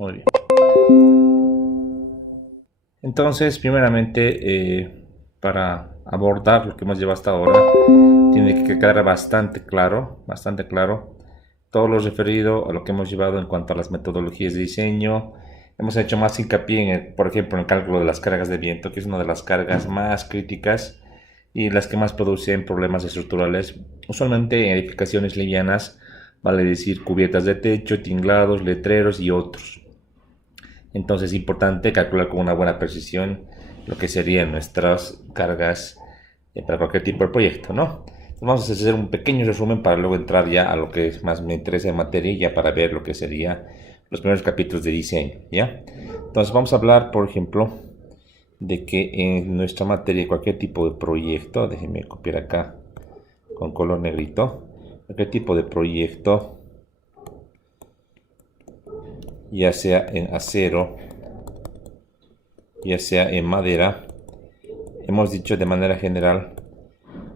Muy bien. Entonces, primeramente, para abordar lo que hemos llevado hasta ahora, tiene que quedar bastante claro todo lo referido a lo que hemos llevado en cuanto a las metodologías de diseño. Hemos hecho más hincapié por ejemplo, en el cálculo de las cargas de viento, que es una de las cargas más críticas y las que más producen problemas estructurales, usualmente en edificaciones livianas, vale decir cubiertas de techo, tinglados, letreros y otros. Entonces es importante calcular con una buena precisión lo que serían nuestras cargas para cualquier tipo de proyecto, ¿no? Entonces vamos a hacer un pequeño resumen para luego entrar ya a lo que más me interesa en materia, ya para ver lo que sería los primeros capítulos de diseño, ¿ya? Entonces vamos a hablar, por ejemplo, de que en nuestra materia cualquier tipo de proyecto, déjenme copiar acá con color negrito, cualquier tipo de proyecto, ya sea en acero, ya sea en madera, hemos dicho de manera general,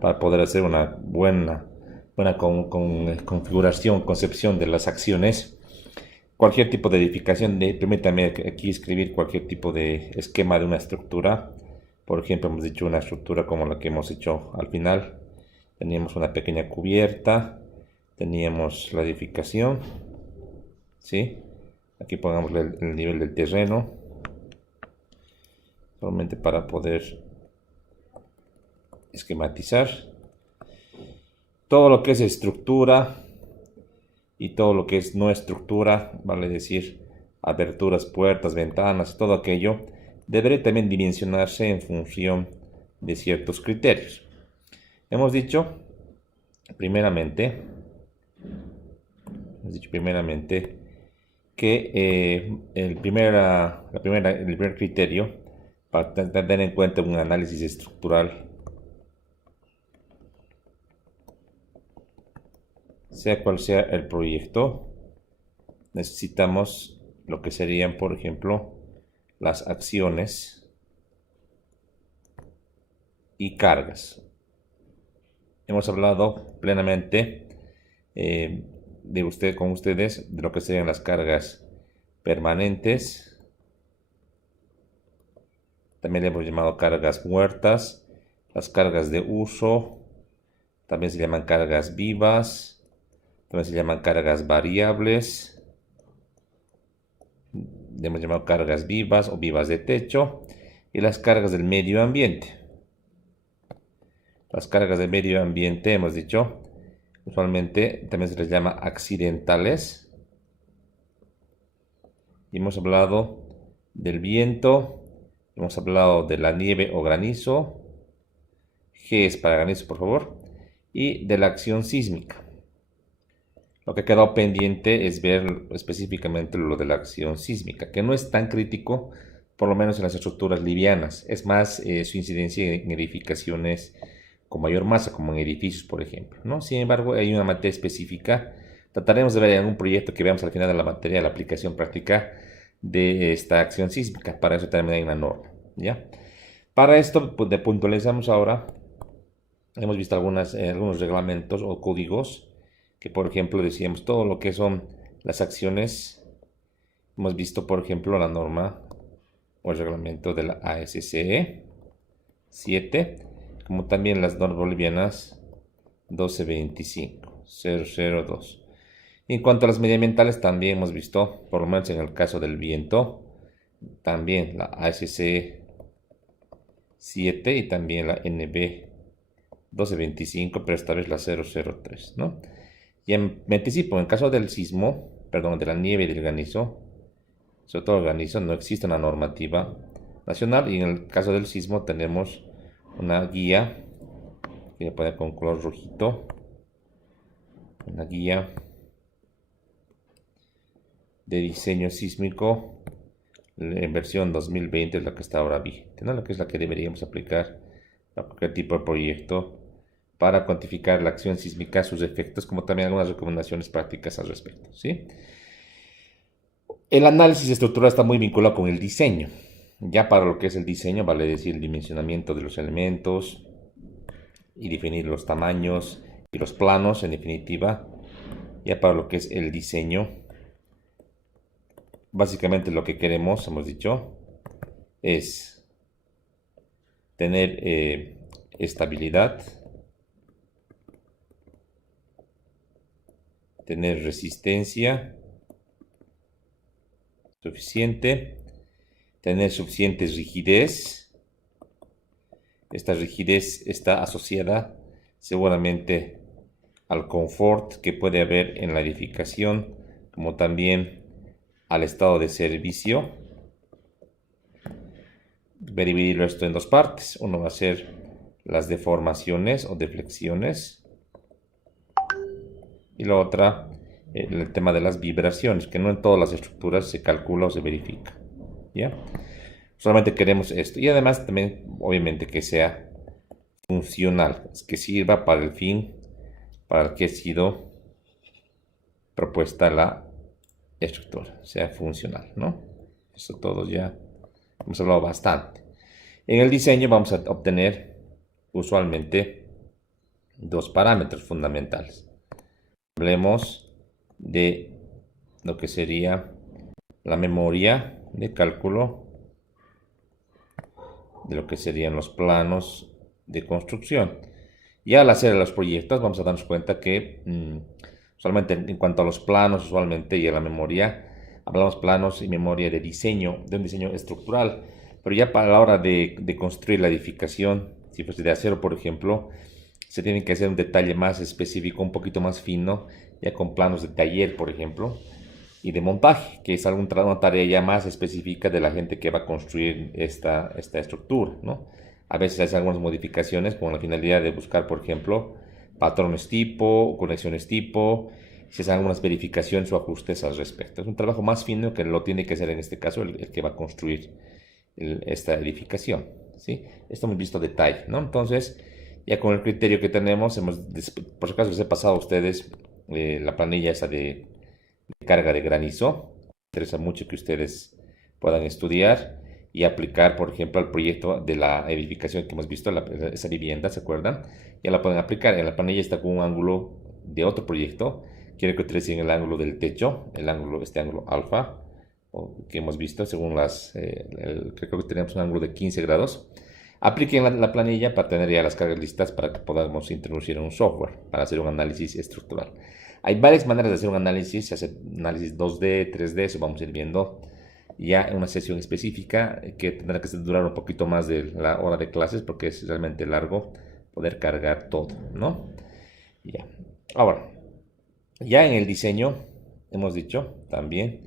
para poder hacer una buena configuración, concepción de las acciones, cualquier tipo de edificación, permítame aquí escribir cualquier tipo de esquema de una estructura. Por ejemplo, hemos dicho una estructura como la que hemos hecho al final. Teníamos una pequeña cubierta, teníamos la edificación, ¿sí? Aquí pongamos el nivel del terreno, solamente para poder esquematizar. Todo lo que es estructura y todo lo que es no estructura, vale decir aberturas, puertas, ventanas, todo aquello, deberá también dimensionarse en función de ciertos criterios. Hemos dicho primeramente, que el primer criterio para tener en cuenta un análisis estructural, sea cual sea el proyecto, necesitamos lo que serían, por ejemplo, las acciones y cargas. Hemos hablado plenamente con ustedes de lo que serían las cargas permanentes. También le hemos llamado cargas muertas, las cargas de uso, también se llaman cargas vivas, también se llaman cargas variables, le hemos llamado cargas vivas o vivas de techo, y las cargas del medio ambiente. Las cargas del medio ambiente, hemos dicho, usualmente también se les llama accidentales. Y hemos hablado del viento, hemos hablado de la nieve o granizo, G es para granizo, por favor, y de la acción sísmica. Lo que ha quedado pendiente es ver específicamente lo de la acción sísmica, que no es tan crítico, por lo menos en las estructuras livianas. Es más su incidencia en edificaciones con mayor masa, como en edificios, por ejemplo, ¿no? Sin embargo, hay una materia específica. Trataremos de ver en un proyecto que veamos al final de la materia la aplicación práctica de esta acción sísmica. Para eso también hay una norma, ¿ya? Para esto, pues, puntualizamos ahora. Hemos visto algunos reglamentos o códigos que, por ejemplo, decíamos todo lo que son las acciones. Hemos visto, por ejemplo, la norma o el reglamento de la ASCE 7, como también las normas bolivianas 1225-002. En cuanto a las medioambientales, también hemos visto, por lo menos en el caso del viento, también la ASCE 7 y también la NB 1225, pero esta vez la 003, ¿no? Y me anticipo, en caso del sismo, perdón, de la nieve y del granizo, sobre todo el granizo, no existe una normativa nacional, y en el caso del sismo tenemos una guía, que voy a poner con color rojito, una guía de diseño sísmico en versión 2020, es la que está ahora vigente, ¿no? La que es la que deberíamos aplicar a cualquier tipo de proyecto para cuantificar la acción sísmica, sus efectos, como también algunas recomendaciones prácticas al respecto, ¿sí? El análisis estructural está muy vinculado con el diseño. Ya para lo que es el diseño, vale decir el dimensionamiento de los elementos y definir los tamaños y los planos, en definitiva. Ya para lo que es el diseño, básicamente lo que queremos, hemos dicho, es tener estabilidad, tener resistencia suficiente, tener suficiente rigidez. Esta rigidez está asociada seguramente al confort que puede haber en la edificación, como también al estado de servicio. Voy a dividirlo esto en dos partes. Uno va a ser las deformaciones o deflexiones y la otra el tema de las vibraciones, que no en todas las estructuras se calcula o se verifica. ¿Ya? Solamente queremos esto. Y además también, obviamente, que sea funcional, que sirva para el fin para el que ha sido propuesta la estructura, sea funcional, ¿no? Eso todos ya hemos hablado bastante. En el diseño vamos a obtener usualmente dos parámetros fundamentales. Hablemos de lo que sería la memoria de cálculo, de lo que serían los planos de construcción. Y al hacer los proyectos vamos a darnos cuenta que usualmente en cuanto a los planos usualmente y a la memoria, hablamos planos y memoria de diseño, de un diseño estructural. Pero ya para la hora de construir la edificación, si fuese de acero por ejemplo, se tiene que hacer un detalle más específico, un poquito más fino, ya con planos de taller por ejemplo, y de montaje, que es una tarea ya más específica de la gente que va a construir esta estructura, ¿no? A veces hace algunas modificaciones con la finalidad de buscar, por ejemplo, patrones tipo, conexiones tipo, si hacen algunas verificaciones o ajustes al respecto. Es un trabajo más fino que lo tiene que hacer en este caso el que va a construir esta edificación, ¿sí? Esto hemos visto detalle, ¿no? Entonces, ya con el criterio que tenemos, por si acaso les he pasado a ustedes la planilla esa de carga de granizo. Me interesa mucho que ustedes puedan estudiar y aplicar, por ejemplo, al proyecto de la edificación que hemos visto, esa vivienda, ¿se acuerdan? Ya la pueden aplicar. En la planilla está con un ángulo de otro proyecto. Quiero que utilicen el ángulo del techo, este ángulo alfa, que hemos visto según creo que tenemos un ángulo de 15 grados. Apliquen la planilla para tener ya las cargas listas para que podamos introducir un software para hacer un análisis estructural. Hay varias maneras de hacer un análisis, se hace análisis 2D, 3D, eso vamos a ir viendo ya en una sesión específica que tendrá que durar un poquito más de la hora de clases porque es realmente largo poder cargar todo, ¿no? Ya. Ahora, ya en el diseño hemos dicho también,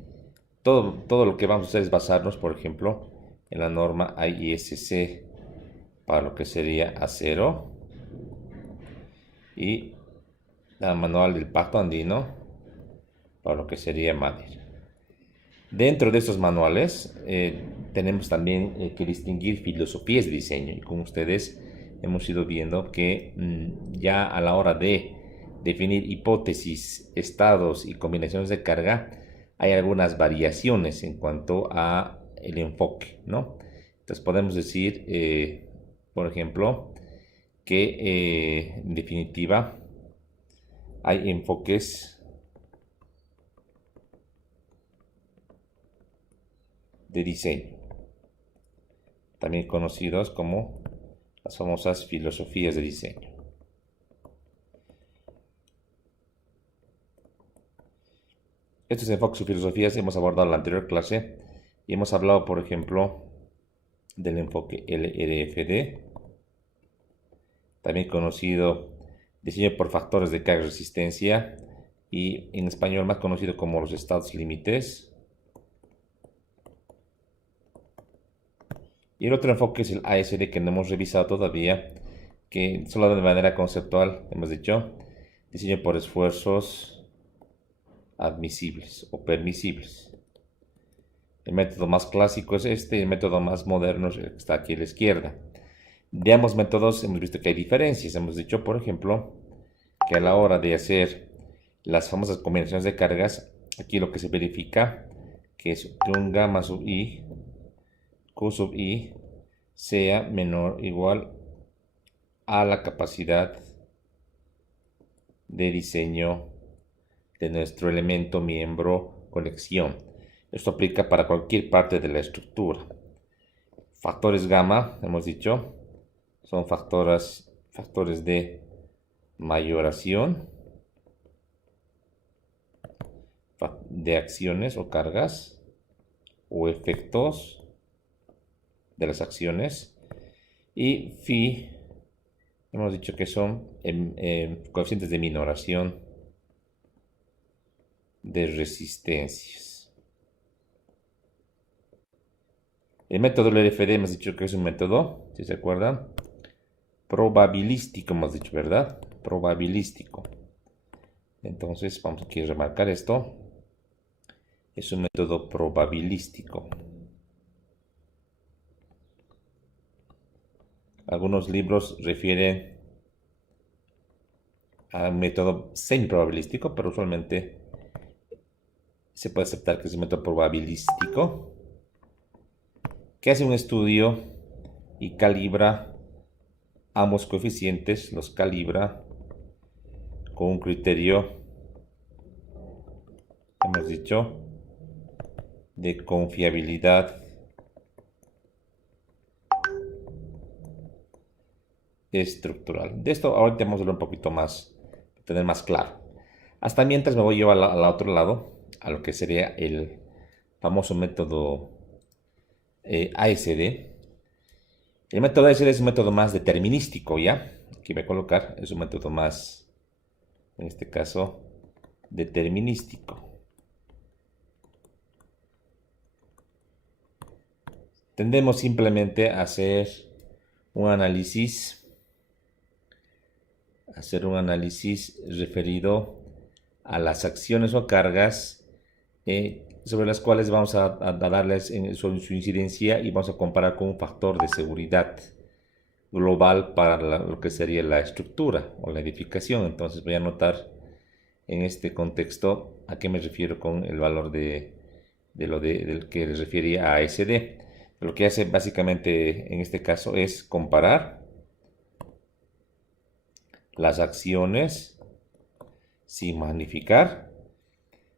todo lo que vamos a hacer es basarnos, por ejemplo, en la norma ISC para lo que sería acero y el manual del Pacto Andino para lo que sería madera. Dentro de estos manuales tenemos también que distinguir filosofías de diseño y con ustedes hemos ido viendo que ya a la hora de definir hipótesis, estados y combinaciones de carga hay algunas variaciones en cuanto a el enfoque, ¿no? Entonces podemos decir, por ejemplo, que en definitiva hay enfoques de diseño, también conocidos como las famosas filosofías de diseño. Estos enfoques o filosofías hemos abordado en la anterior clase y hemos hablado, por ejemplo, del enfoque LRFD, también conocido diseño por factores de carga y resistencia y en español más conocido como los estados límites. Y el otro enfoque es el ASD que no hemos revisado todavía, que solo de manera conceptual hemos dicho diseño por esfuerzos admisibles o permisibles. El método más clásico es este y el método más moderno es el que está aquí a la izquierda. De ambos métodos hemos visto que hay diferencias. Hemos dicho, por ejemplo, que a la hora de hacer las famosas combinaciones de cargas, aquí lo que se verifica que es que un gamma sub i, q sub i, sea menor o igual a la capacidad de diseño de nuestro elemento miembro conexión. Esto aplica para cualquier parte de la estructura. Factores gamma, hemos dicho, son factores de mayoración de acciones o cargas o efectos de las acciones. Y phi, hemos dicho que son coeficientes de minoración de resistencias. El método LFD hemos dicho que es un método, si se acuerdan, probabilístico, hemos dicho, ¿verdad? Probabilístico. Entonces vamos aquí a remarcar esto. Es un método probabilístico. Algunos libros refieren a un método semi-probabilístico, pero usualmente se puede aceptar que es un método probabilístico, que hace un estudio y calibra ambos coeficientes, los calibra con un criterio, hemos dicho, de confiabilidad estructural. De esto ahorita vamos a hablar un poquito más, para tener más claro. Hasta mientras me voy a llevar al otro lado, a lo que sería el famoso método ASD. El método ASD es un método más determinístico, ¿ya? Aquí voy a colocar, es un método más, en este caso, determinístico. Tendemos simplemente a hacer un análisis referido a las acciones o cargas sobre las cuales vamos a darles su incidencia y vamos a comparar con un factor de seguridad global para lo que sería la estructura o la edificación. Entonces voy a anotar en este contexto a qué me refiero con el valor del que les refería a ASD. Lo que hace básicamente en este caso es comparar las acciones sin magnificar,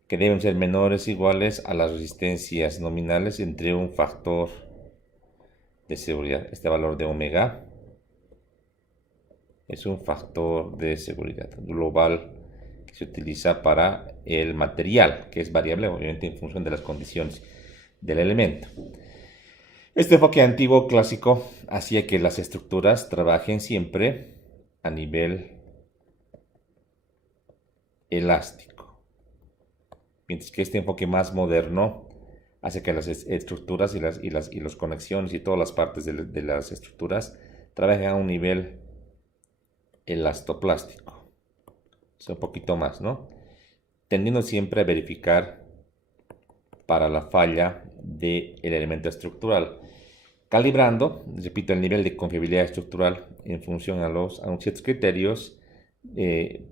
que deben ser menores o iguales a las resistencias nominales entre un factor de seguridad. Este valor de omega es un factor de seguridad global que se utiliza para el material, que es variable obviamente en función de las condiciones del elemento. Este enfoque antiguo clásico hacía que las estructuras trabajen siempre a nivel elástico, mientras que este enfoque más moderno hace que las estructuras y las conexiones y todas las partes de las estructuras trabajen a un nivel elastoplástico, o sea, un poquito más, ¿no? Tendiendo siempre a verificar para la falla del elemento estructural, calibrando, repito, el nivel de confiabilidad estructural en función a ciertos criterios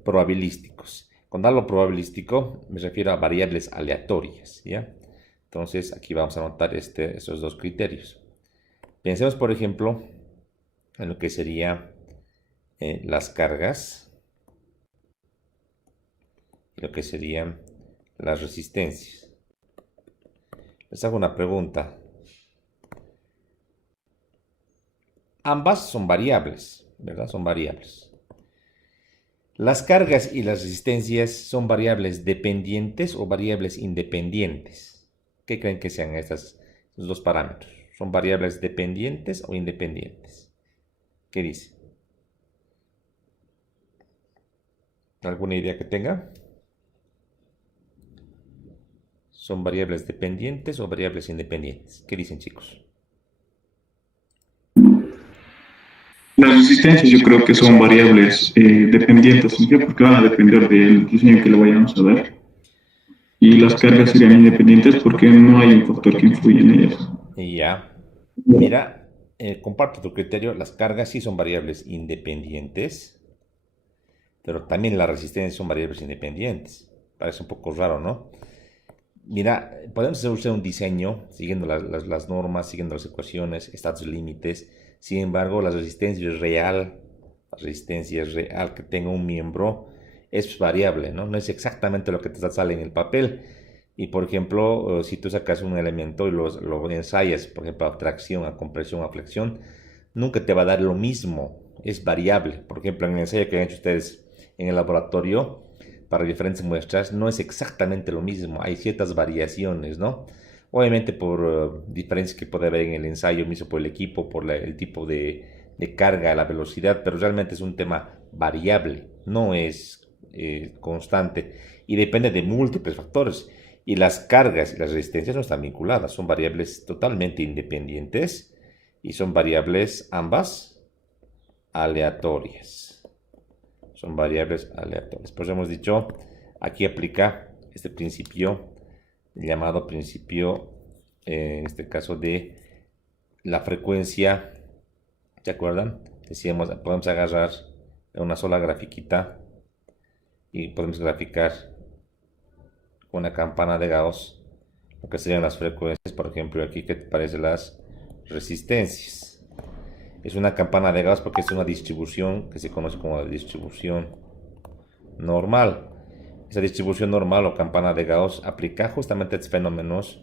probabilísticos. Cuando hablo probabilístico me refiero a variables aleatorias, ¿ya? Entonces aquí vamos a anotar esos dos criterios. Pensemos, por ejemplo, en lo que sería las cargas y lo que serían las resistencias. Les hago una pregunta. Ambas son variables, ¿verdad? Son variables. ¿Las cargas y las resistencias son variables dependientes o variables independientes? ¿Qué creen que sean estos dos parámetros? ¿Son variables dependientes o independientes? ¿Qué dice? ¿Alguna idea que tenga? ¿Son variables dependientes o variables independientes? ¿Qué dicen, chicos? Las resistencias yo creo que son variables dependientes, ¿sí? Porque van a depender del diseño que le vayamos a dar. Y las cargas serían independientes porque no hay un factor que influya en ellas. Y ya, mira, comparto tu criterio, las cargas sí son variables independientes, pero también las resistencias son variables independientes. Parece un poco raro, ¿no? Mira, podemos hacer un diseño siguiendo las normas, siguiendo las ecuaciones, estados límites. Sin embargo, la resistencia real que tenga un miembro es variable, ¿no? No es exactamente lo que te sale en el papel. Y por ejemplo, si tú sacas un elemento y lo ensayas, por ejemplo, a tracción, a compresión, a flexión, nunca te va a dar lo mismo, es variable. Por ejemplo, en el ensayo que han hecho ustedes en el laboratorio, para diferentes muestras, no es exactamente lo mismo, hay ciertas variaciones, ¿no? Obviamente por diferencias que puede haber en el ensayo mismo, por el equipo, por el tipo de carga, la velocidad, pero realmente es un tema variable, no es constante y depende de múltiples factores. Y las cargas y las resistencias no están vinculadas, son variables totalmente independientes y son variables ambas aleatorias. Son variables aleatorias. Pues hemos dicho, aquí aplica este principio llamado principio, en este caso de la frecuencia. ¿Se acuerdan? Decíamos, podemos agarrar una sola grafiquita y podemos graficar una campana de Gauss, lo que serían las frecuencias, por ejemplo, aquí que te parecen las resistencias. Es una campana de Gauss porque es una distribución que se conoce como la distribución normal. Esa distribución normal o campana de Gauss aplica justamente a estos fenómenos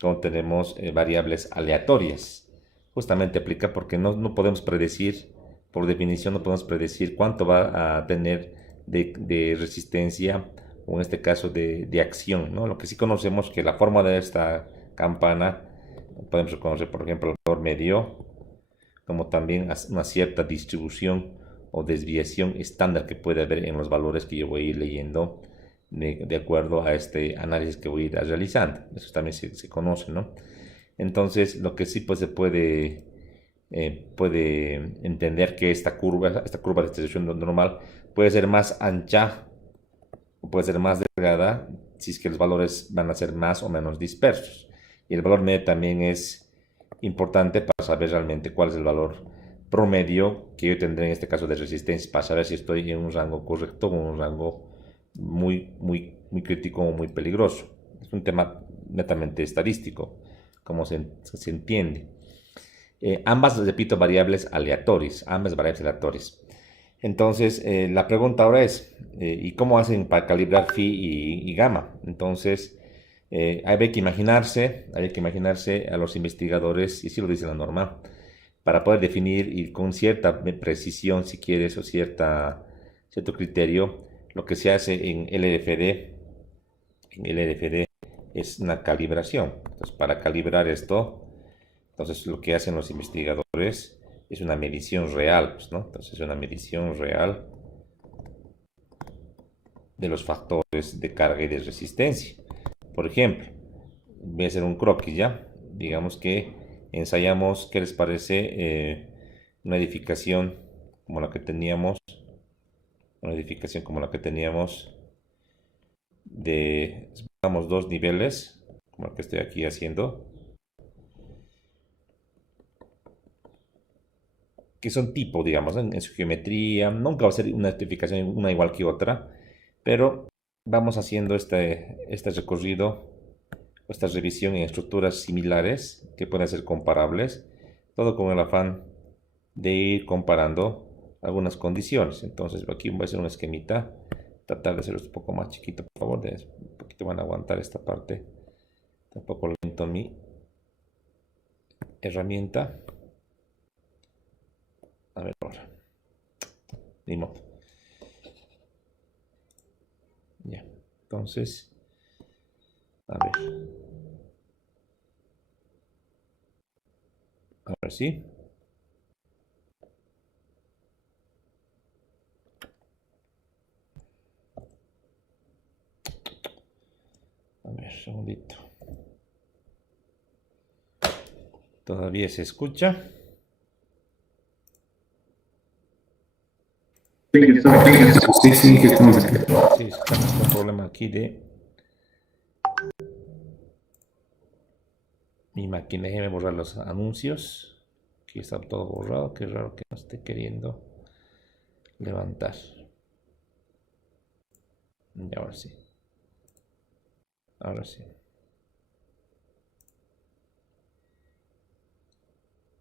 cuando tenemos variables aleatorias. Justamente aplica porque no podemos predecir, por definición no podemos predecir cuánto va a tener de resistencia o en este caso de acción, ¿no? Lo que sí conocemos que la forma de esta campana podemos reconocer, por ejemplo, el valor medio, como también una cierta distribución o desviación estándar que puede haber en los valores que yo voy a ir leyendo de acuerdo a este análisis que voy a ir realizando. Eso también se conoce, ¿no? Entonces, lo que sí pues se puede entender que esta curva de distribución normal puede ser más ancha o puede ser más delgada si es que los valores van a ser más o menos dispersos. Y el valor medio también es importante para saber realmente cuál es el valor promedio que yo tendré en este caso de resistencia, para saber si estoy en un rango correcto o en un rango muy crítico o muy peligroso. Es un tema netamente estadístico, como se entiende. Ambas, repito, variables aleatorias, ambas variables aleatorias. Entonces, la pregunta ahora es, ¿y cómo hacen para calibrar phi y gamma? Entonces, hay que imaginarse a los investigadores, y así lo dice la norma, para poder definir y con cierta precisión, si quieres, o cierto criterio, lo que se hace en LFD. En LFD es una calibración. Entonces, para calibrar esto, entonces lo que hacen los investigadores es una medición real, pues, ¿no? Entonces, una medición real de los factores de carga y de resistencia. Por ejemplo, voy a hacer un croquis ya. Digamos que ensayamos, ¿qué les parece? Una edificación como la que teníamos, una edificación como la que teníamos de, digamos, dos niveles, como el que estoy aquí haciendo, que son tipo, digamos, en su geometría. Nunca va a ser una edificación una igual que otra, pero vamos haciendo este recorrido, esta revisión en estructuras similares que pueden ser comparables, todo con el afán de ir comparando algunas condiciones. Entonces aquí voy a hacer un esquemita, tratar de hacerlo un poco más chiquito, por favor, un poquito van a aguantar esta parte, un poco lento mi herramienta. A ver ahora, ni modo. Ya, entonces, a ver, ahora sí. A ver, un segundito. ¿Todavía se escucha? Sí, que estamos aquí. Sí, estamos con un problema aquí de mi máquina. Déjeme borrar los anuncios. Aquí está todo borrado. Qué raro que no esté queriendo levantar. Y ahora sí. Ahora sí.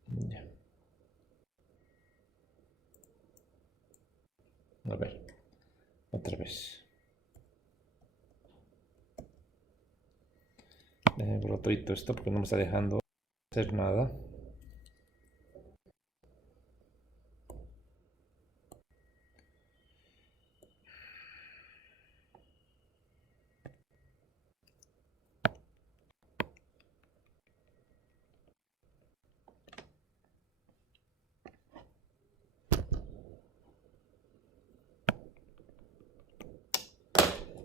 Ya. A ver. Otra vez. Borro todo esto porque no me está dejando hacer nada.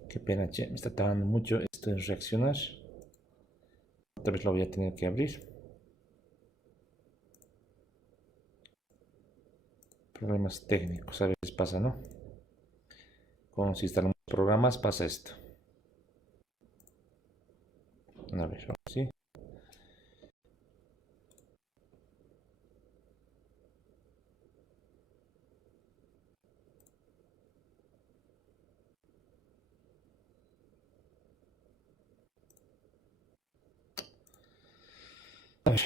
Qué pena, che, me está tardando mucho esto en reaccionar. Otra vez lo voy a tener que abrir. Problemas técnicos, a veces pasa, ¿no? Cuando se instalan programas pasa esto. A ver, sí. A ver.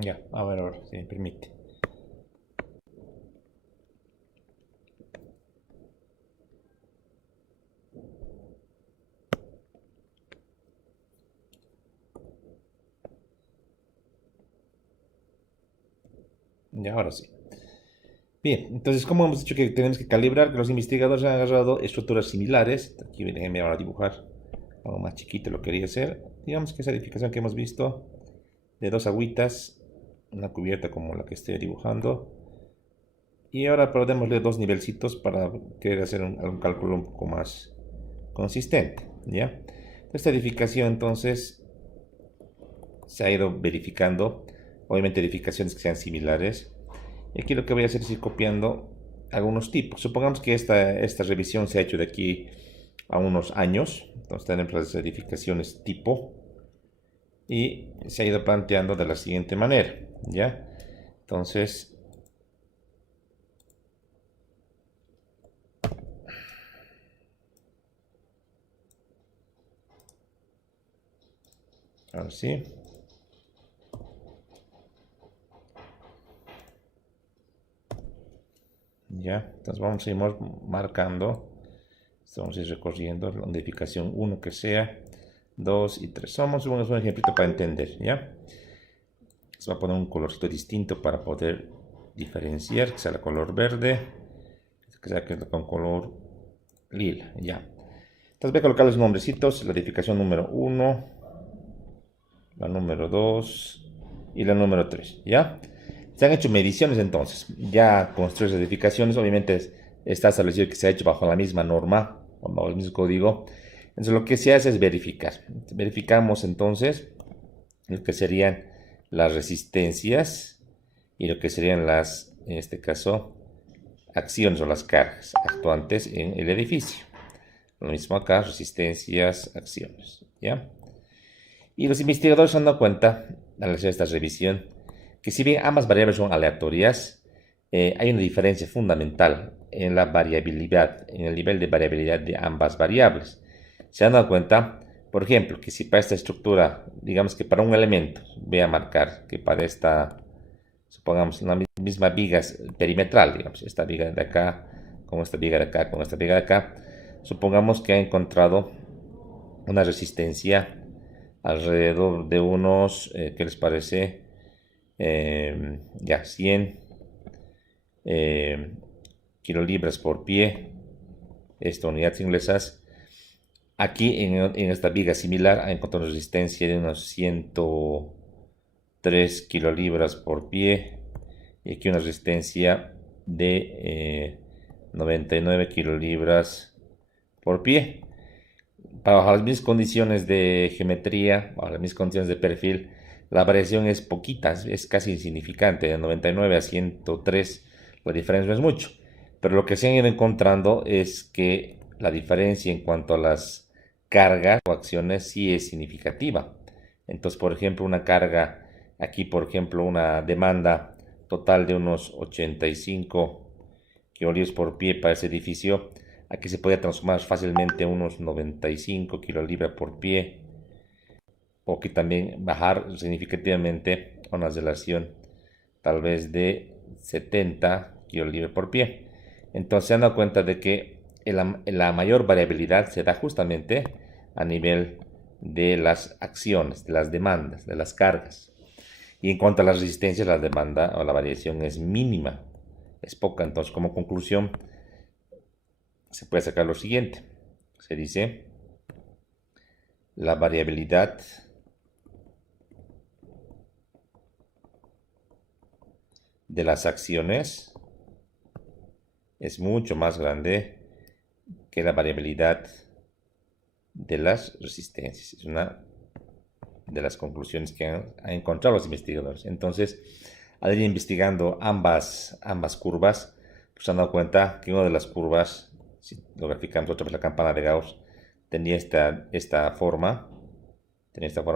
Ya, a ver ahora, si me permite. Ya, ahora sí. Bien, entonces, como hemos dicho que tenemos que calibrar, que los investigadores han agarrado estructuras similares. Aquí déjenme ahora dibujar algo más chiquito, lo quería hacer. Digamos que esa edificación que hemos visto de dos agüitas, una cubierta como la que estoy dibujando. Y ahora podemos leer dos nivelcitos para querer hacer un cálculo un poco más consistente, ¿ya? Esta edificación entonces se ha ido verificando, obviamente edificaciones que sean similares. Y aquí lo que voy a hacer es ir copiando algunos tipos. Supongamos que esta revisión se ha hecho de aquí a unos años. Entonces tenemos las edificaciones tipo y se ha ido planteando de la siguiente manera, ¿ya? Entonces, ahora sí. Ya, entonces vamos a ir marcando. Vamos a ir recorriendo la edificación 1 que sea, 2 y 3. Vamos a un ejemplito para entender, ¿ya? Se va a poner un colorcito distinto para poder diferenciar, que sea el color verde, que sea con color lila, ya. Entonces voy a colocar los nombrecitos, la edificación número 1, la número 2 y la número 3, ¿ya? Se han hecho mediciones entonces, ya construir las edificaciones, obviamente está establecido que se ha hecho bajo la misma norma, bajo el mismo código. Entonces lo que se hace es verificar. Verificamos entonces lo que serían las resistencias y lo que serían las, en este caso, acciones o las cargas actuantes en el edificio. Lo mismo acá, resistencias, acciones, ¿ya? Y los investigadores se han dado cuenta, al hacer esta revisión, que si bien ambas variables son aleatorias, hay una diferencia fundamental en la variabilidad, en el nivel de variabilidad de ambas variables. Se han dado cuenta, por ejemplo, que si para esta estructura, digamos que para un elemento, voy a marcar que para esta, supongamos, una misma viga perimetral, digamos, esta viga de acá, con esta viga de acá, con esta viga de acá, supongamos que ha encontrado una resistencia alrededor de unos, ¿qué les parece? Ya 100 kilolibras por pie, esta unidades inglesas. Aquí en esta viga similar ha encontrado una resistencia de unos 103 kilolibras por pie y aquí una resistencia de 99 kilolibras por pie. Bajo las mismas condiciones de geometría, bajo las mismas condiciones de perfil, la variación es poquita, es casi insignificante, de 99 a 103 la diferencia no es mucho. Pero lo que se han ido encontrando es que la diferencia en cuanto a las cargas o acciones sí es significativa. Entonces, por ejemplo, una carga, aquí por ejemplo, una demanda total de unos 85 kilolibras por pie para ese edificio, aquí se puede transformar fácilmente a unos 95 kilolibras por pie, o que también bajar significativamente a una relación tal vez de 70 kilolibras por pie. Entonces se han dado cuenta de que la mayor variabilidad se da justamente a nivel de las acciones, de las demandas, de las cargas. Y en cuanto a las resistencias, la demanda o la variación es mínima, es poca. Entonces, como conclusión, se puede sacar lo siguiente. Se dice, la variabilidad de las acciones es mucho más grande que la variabilidad de las resistencias. Es una de las conclusiones que han encontrado los investigadores. Entonces, al ir investigando ambas curvas, pues se han dado cuenta que una de las curvas, si lo graficamos otra vez la campana de Gauss, tenía esta forma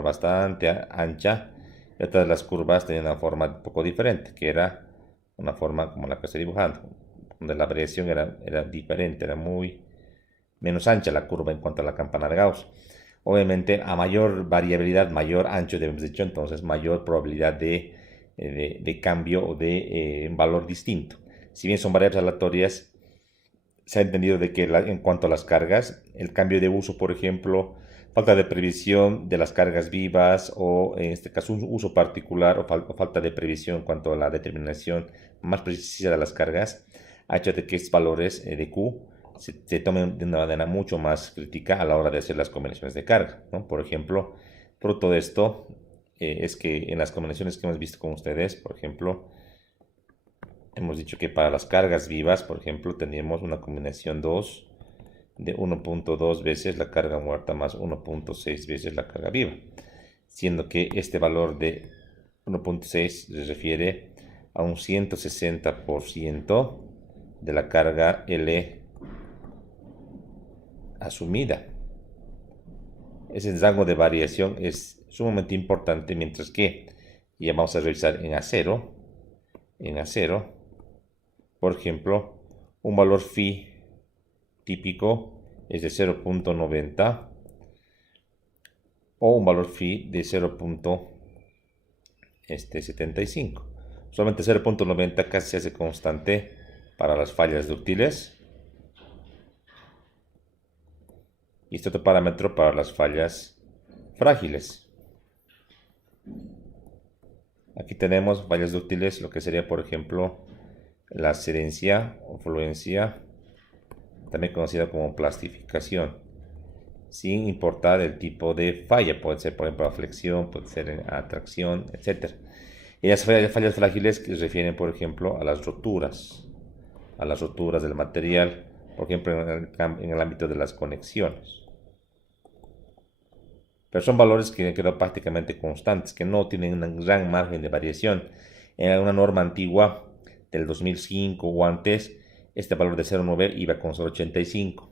bastante ancha, y otra de las curvas tenía una forma un poco diferente, que era una forma como la que estoy dibujando, donde la variación era diferente, era muy menos ancha la curva en cuanto a la campana de Gauss. Obviamente, a mayor variabilidad, mayor ancho, debemos dicho, entonces mayor probabilidad de cambio o de valor distinto. Si bien son variables aleatorias, se ha entendido de que en cuanto a las cargas, el cambio de uso, por ejemplo, falta de previsión de las cargas vivas, o en este caso un uso particular, o falta de previsión en cuanto a la determinación más precisa de las cargas, ha hecho de que estos valores de Q se tomen de una manera mucho más crítica a la hora de hacer las combinaciones de carga, ¿no? Por ejemplo, fruto de esto es que en las combinaciones que hemos visto con ustedes, por ejemplo, hemos dicho que para las cargas vivas, por ejemplo, teníamos una combinación 2 de 1.2 veces la carga muerta más 1.6 veces la carga viva, siendo que este valor de 1.6 se refiere a un 160% de la carga L asumida. Ese rango de variación es sumamente importante, mientras que ya vamos a revisar en acero, por ejemplo, un valor phi típico es de 0.90 o un valor phi de 0.75. Solamente 0.90 casi se hace constante para las fallas dúctiles, y este otro parámetro para las fallas frágiles. Aquí tenemos fallas dúctiles, lo que sería, por ejemplo, la adherencia o fluencia, también conocida como plastificación, sin importar el tipo de falla. Puede ser, por ejemplo, flexión, puede ser atracción, etc. Y las fallas frágiles que se refieren, por ejemplo, a las roturas del material, por ejemplo, en el ámbito de las conexiones. Pero son valores que han quedado prácticamente constantes, que no tienen un gran margen de variación. En una norma antigua del 2005 o antes, este valor de 0.9 iba con 0.85.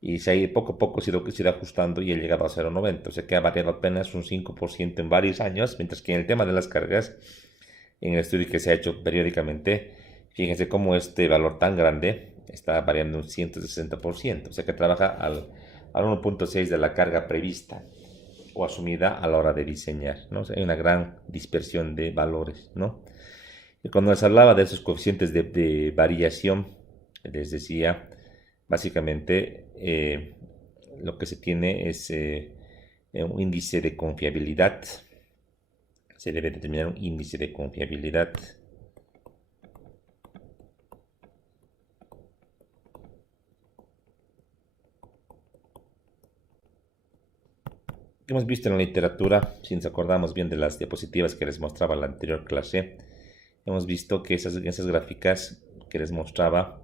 Y se ha poco a poco se ha ido ajustando y ha llegado a 0.90. O sea que ha variado apenas un 5% en varios años, mientras que en el tema de las cargas, en el estudio que se ha hecho periódicamente, fíjense cómo este valor tan grande está variando un 160%. O sea que trabaja al 1.6 de la carga prevista o asumida a la hora de diseñar, ¿no? O sea, hay una gran dispersión de valores, ¿no? Y cuando les hablaba de esos coeficientes de variación, les decía, básicamente lo que se tiene es un índice de confiabilidad. Se debe determinar un índice de confiabilidad. Hemos visto en la literatura, si nos acordamos bien de las diapositivas que les mostraba en la anterior clase, hemos visto que esas gráficas que les mostraba,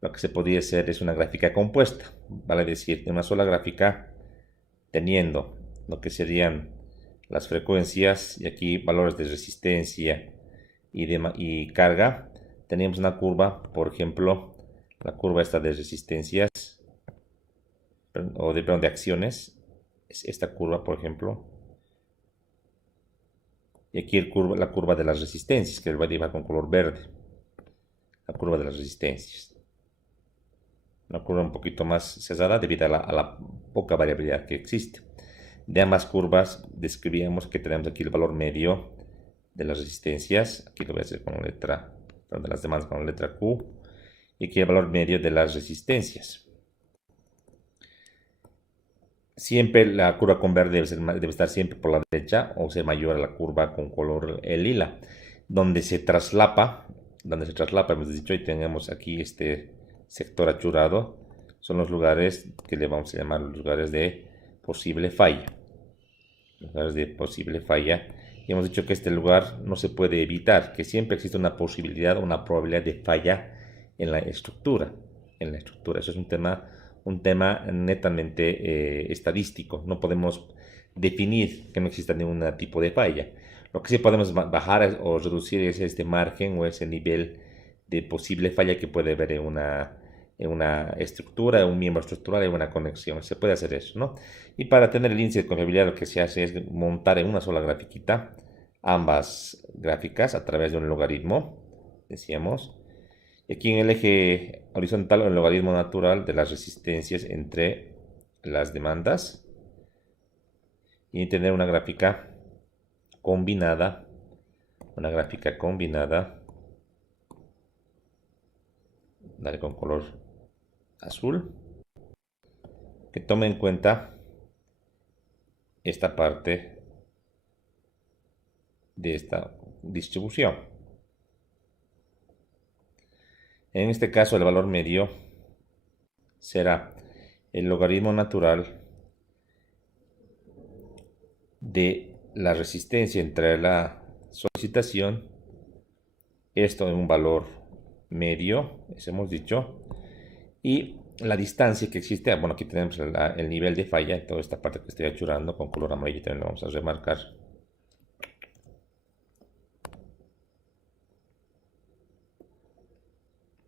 lo que se podía hacer es una gráfica compuesta, vale decir, en una sola gráfica, teniendo lo que serían las frecuencias y aquí valores de resistencia y carga, teníamos una curva, por ejemplo, la curva esta de resistencias, o de acciones, es esta curva, por ejemplo. Y aquí la curva de las resistencias, que va con color verde. La curva de las resistencias. Una curva un poquito más cerrada debido a la poca variabilidad que existe. De ambas curvas describíamos que tenemos aquí el valor medio de las resistencias. Aquí lo voy a hacer con la letra, de las demás con la letra Q. Y aquí el valor medio de las resistencias. Siempre la curva con verde debe estar siempre por la derecha o ser mayor a la curva con color lila. Donde se traslapa, hemos dicho, y tenemos aquí este sector achurado, son los lugares que le vamos a llamar los lugares de posible falla. Lugares de posible falla. Y hemos dicho que este lugar no se puede evitar, que siempre existe una posibilidad, una probabilidad de falla en la estructura. Eso es un tema netamente estadístico. No podemos definir que no exista ningún tipo de falla. Lo que sí podemos bajar o reducir es este margen o ese nivel de posible falla que puede haber en una estructura, un miembro estructural, en una conexión. Se puede hacer eso, ¿no? Y para tener el índice de confiabilidad lo que se hace es montar en una sola grafiquita ambas gráficas a través de un logaritmo, decíamos. Y aquí en el eje horizontal, el logaritmo natural de las resistencias entre las demandas. Y tener una gráfica combinada, dale con color azul, que tome en cuenta esta parte de esta distribución. En este caso el valor medio será el logaritmo natural de la resistencia entre la solicitación, esto en un valor medio, eso hemos dicho, y la distancia que existe. Bueno, aquí tenemos el nivel de falla en toda esta parte que estoy achurando con color amarillo, también lo vamos a remarcar.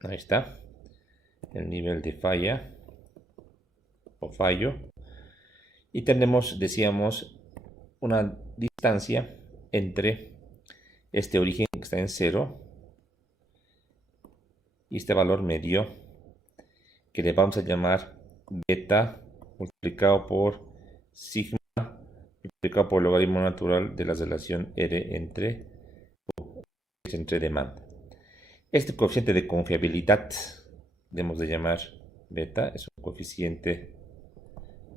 Ahí está, el nivel de falla o fallo. Y tenemos, decíamos, una distancia entre este origen que está en 0 y este valor medio que le vamos a llamar beta multiplicado por sigma multiplicado por el logaritmo natural de la relación R entre demanda. Este coeficiente de confiabilidad debemos de llamar beta, es un coeficiente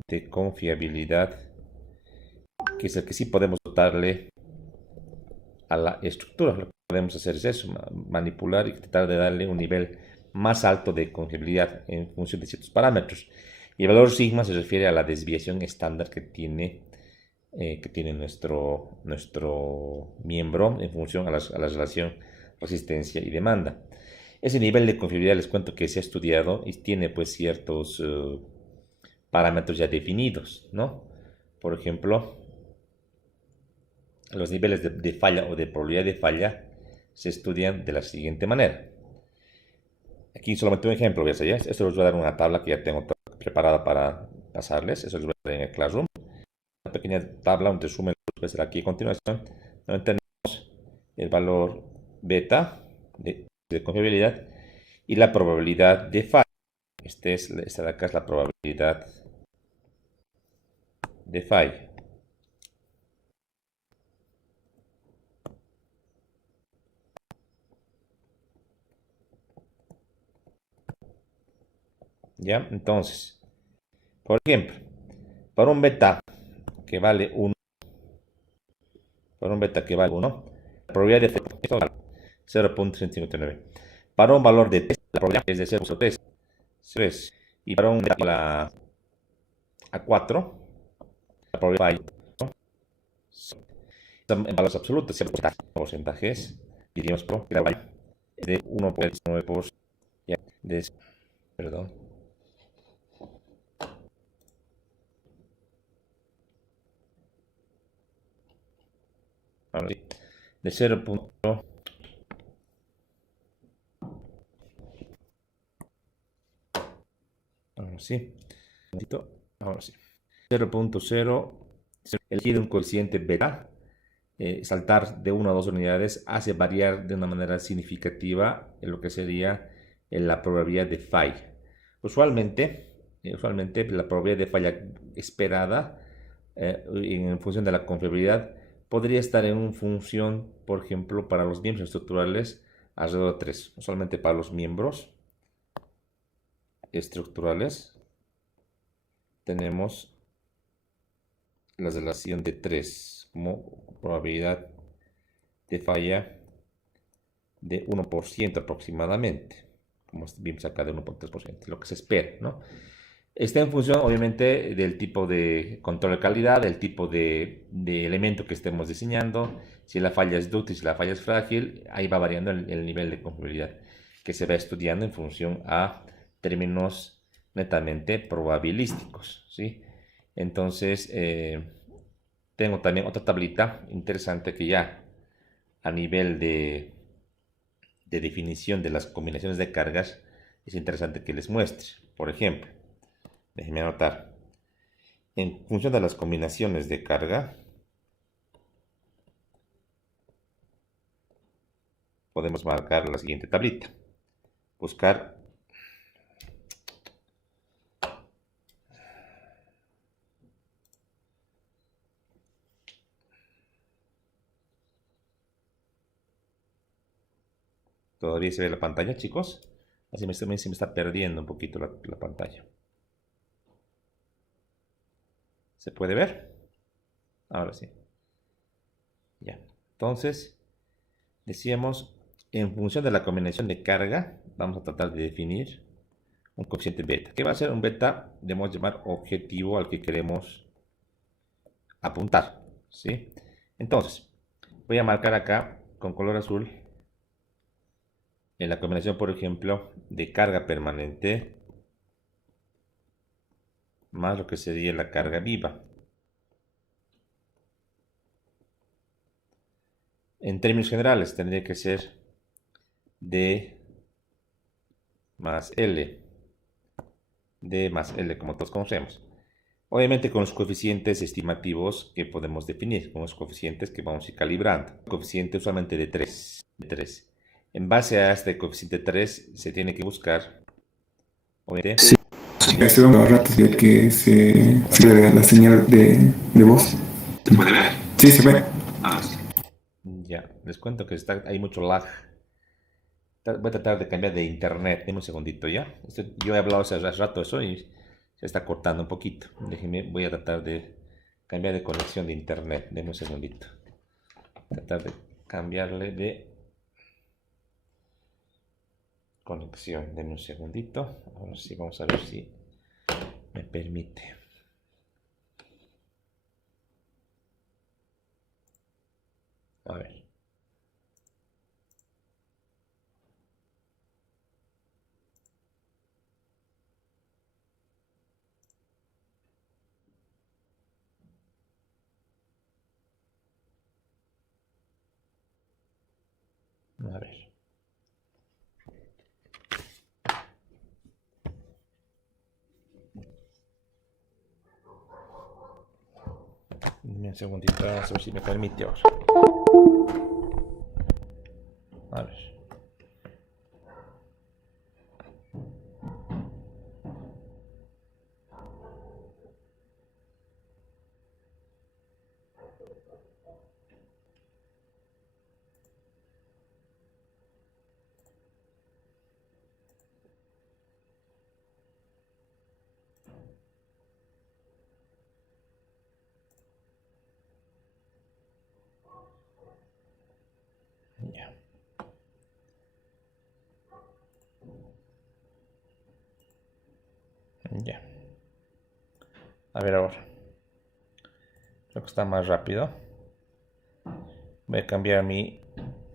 de confiabilidad que es el que sí podemos dotarle a la estructura. Lo que podemos hacer es eso, manipular y tratar de darle un nivel más alto de confiabilidad en función de ciertos parámetros. Y el valor sigma se refiere a la desviación estándar que tiene nuestro miembro en función a la relación resistencia y demanda. Ese nivel de confiabilidad les cuento que se ha estudiado y tiene pues ciertos parámetros ya definidos, ¿no? Por ejemplo, los niveles de falla o de probabilidad de falla se estudian de la siguiente manera. Aquí solamente un ejemplo voy a hacer. Esto les voy a dar una tabla que ya tengo preparada para pasarles. Eso les voy a dar en el Classroom. Una pequeña tabla, un resumen lo voy a hacer aquí a continuación, donde tenemos el valor beta de confiabilidad y la probabilidad de falla. Esta de acá es la probabilidad de falla. ¿Ya? Entonces, por ejemplo, para un beta que vale 1, la probabilidad de falla es 0.159. Para un valor de 3, la probabilidad es de 0.3. Y para un beta a 4, la probabilidad de falla en valores absolutos, porcentajes, diríamos por la falla de 1.19%. Perdón. De 0.1 Ahora sí. Ahora sí. 0.0. Elegir un coeficiente beta. Saltar de 1 a 2 unidades hace variar de una manera significativa en lo que sería la probabilidad de falla. Usualmente la probabilidad de falla esperada en función de la confiabilidad podría estar en función, por ejemplo, para los miembros estructurales alrededor de 3. Usualmente para los miembros estructurales tenemos la relación de 3 como probabilidad de falla de 1% aproximadamente, como vimos acá de 1.3%, lo que se espera, ¿no? Está en función, obviamente, del tipo de control de calidad, del tipo de elemento que estemos diseñando. Si la falla es dúctil, si la falla es frágil, ahí va variando el nivel de confiabilidad que se va estudiando en función a términos netamente probabilísticos, ¿sí? Entonces, tengo también otra tablita interesante que ya a nivel de definición de las combinaciones de cargas es interesante que les muestre. Por ejemplo, déjenme anotar. En función de las combinaciones de carga, podemos marcar la siguiente tablita. Buscar ¿Todavía se ve la pantalla, chicos? Así se me está perdiendo un poquito la pantalla. ¿Se puede ver? Ahora sí. Ya. Entonces, decíamos, en función de la combinación de carga, vamos a tratar de definir un coeficiente beta. ¿Qué va a ser un beta? Debemos llamar objetivo al que queremos apuntar, ¿sí? Entonces, voy a marcar acá con color azul en la combinación, por ejemplo, de carga permanente más lo que sería la carga viva. En términos generales, tendría que ser D más L. D más L, como todos conocemos. Obviamente con los coeficientes estimativos que podemos definir, con los coeficientes que vamos a ir calibrando. Coeficiente usualmente de 3. En base a este coeficiente 3 se tiene que buscar, obviamente, Sí, hace unos ratos de que se ve la señal de voz. ¿Se puede ver? Sí, se ve. Ah, sí. ya, les cuento que hay mucho lag. Voy a tratar de cambiar de internet. Deme un segundito ya. Yo he hablado hace rato eso y se está cortando un poquito. Déjenme, voy a tratar de cambiar de conexión de internet. Deme un segundito. Tratar de cambiarle de conexión. Deme un segundito. Ahora sí, vamos a ver si me permite. A ver. A ver. Dame un segundito, a ver si me permite ahora. A ver. Ya. Ya. A ver ahora. Creo que está más rápido. Voy a cambiar mi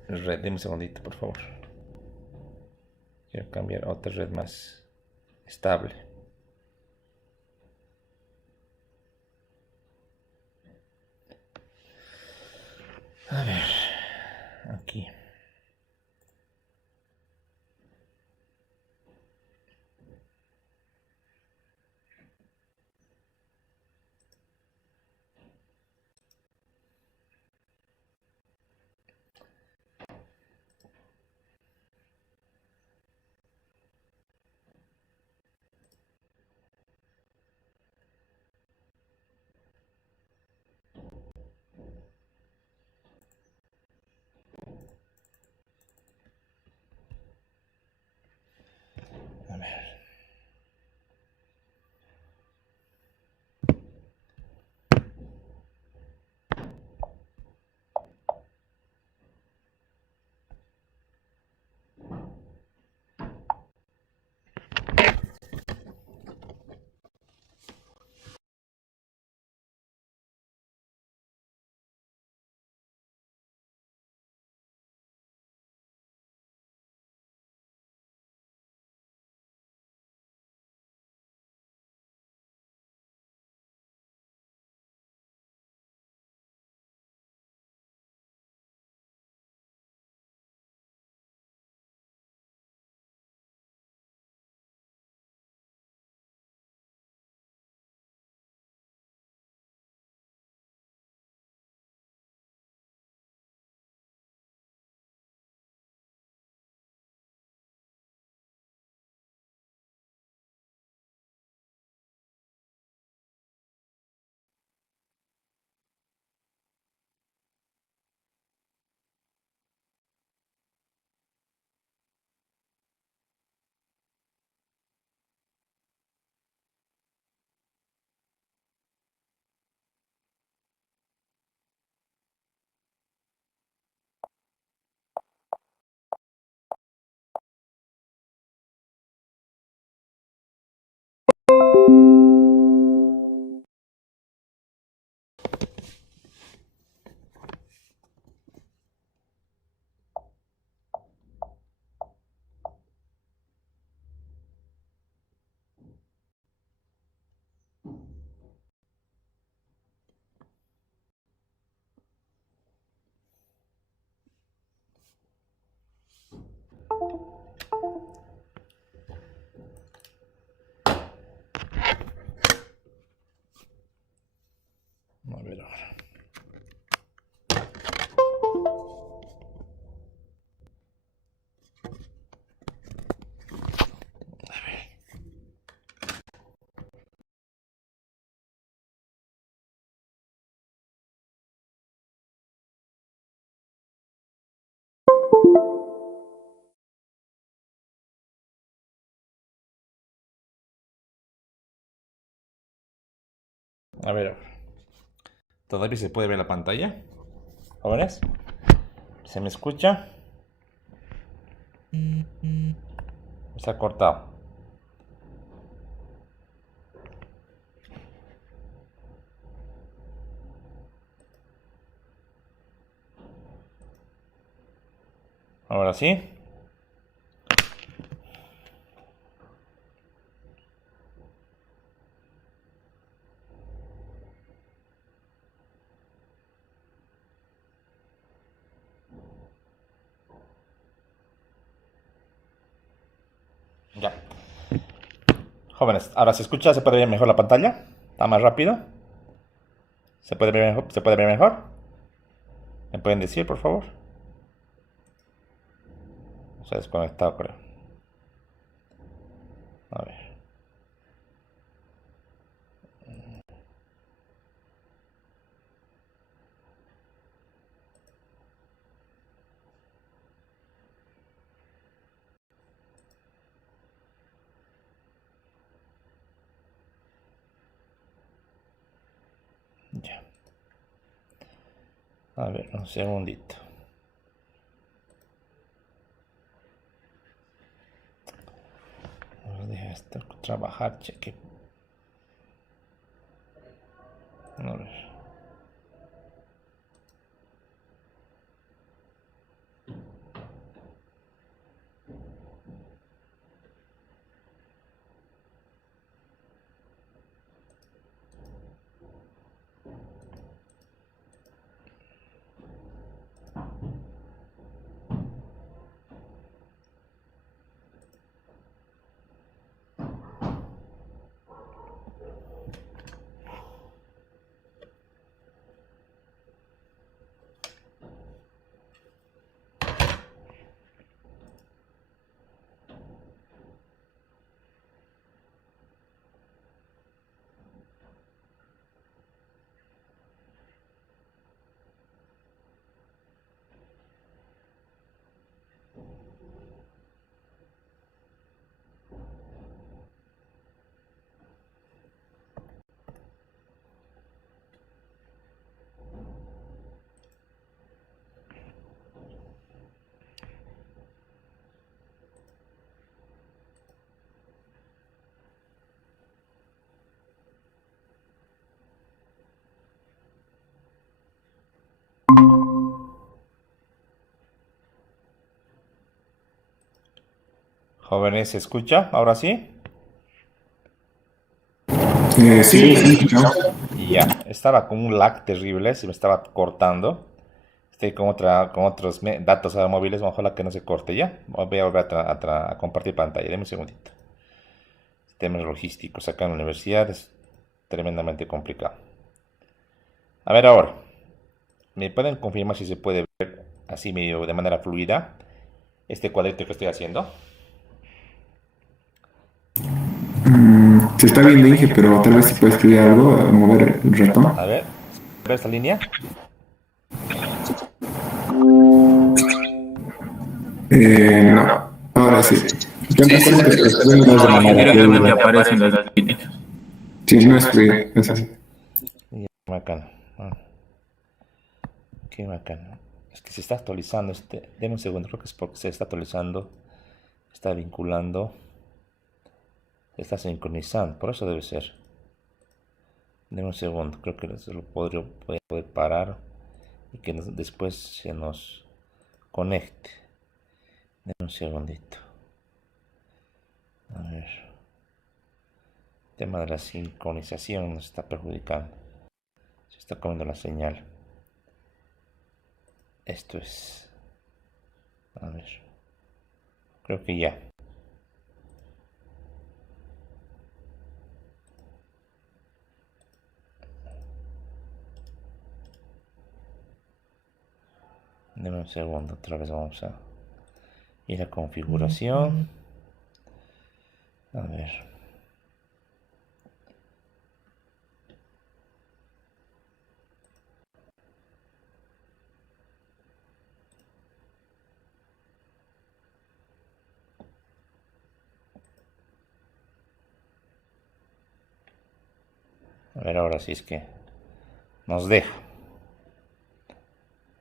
red. Deme un segundito, por favor. Quiero cambiar a otra red más estable. A ver. Aquí. ver ahora. A ver ahora. ¿Todavía se puede ver la pantalla? ¿Jóvenes? ¿Se me escucha? Se ha cortado. Ahora sí. Ya. Jóvenes, ahora se escucha, se puede ver mejor la pantalla. Está más rápido. ¿Se puede ver mejor? ¿Se puede ver mejor? ¿Me pueden decir, por favor? Se ha desconectado, creo. A ver. Ya. A ver, un segundito. Deja esto trabajar, cheque. A ver. Jóvenes, ¿se escucha? ¿Ahora sí? Sí, sí, escuchamos. Ya, estaba con un lag terrible, se me estaba cortando. Estoy con otros datos móviles, ojalá que no se corte ya. Voy a volver a compartir pantalla, deme un segundito. Temas logísticos acá en la universidad es tremendamente complicado. A ver ahora, ¿me pueden confirmar si se puede ver así medio de manera fluida este cuadrito que estoy haciendo? Se está viendo Inge, pero tal vez si puede escribir algo, mover el ratón. A ver, ¿ver esta línea? No, ahora sí. Yo me acuerdo que está viendo más de manera Generalmente fluida. aparecen las líneas. Sí, no es fluida, es así. Ya, bacán. Ah, qué bacán. Es que se está actualizando este. Deme un segundo, creo que es porque se está actualizando. Está vinculando. Se está sincronizando. Por eso debe ser. Deme un segundo. Creo que se lo voy a poder parar. Y que después se nos conecte. Deme un segundito. A ver. El tema de la sincronización nos está perjudicando. Se está comiendo la señal. Esto es. A ver. Creo que ya. Un segundo, otra vez vamos a ir a configuración. A ver. A ver ahora si es que nos deja.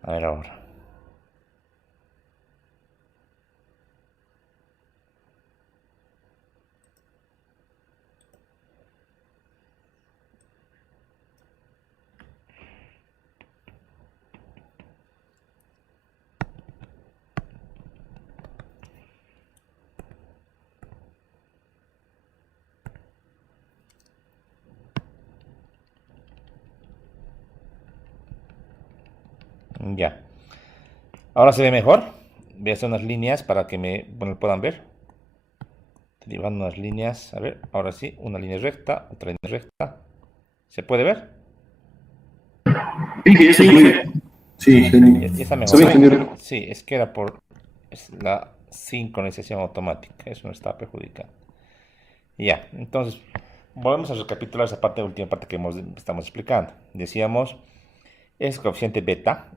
A ver ahora. Ya. Ahora se ve mejor. Voy a hacer unas líneas para que me puedan ver. Estoy dibujando unas líneas. A ver, ahora sí. Una línea recta, otra línea recta. ¿Se puede ver? Sí, eso fue. Sí, Ya está se mejor, ve ¿no? entender. Sí, es que era por la sincronización automática. Eso me está perjudicando. Ya, entonces, volvemos a recapitular esa parte, última parte que estamos explicando. Decíamos, es coeficiente beta,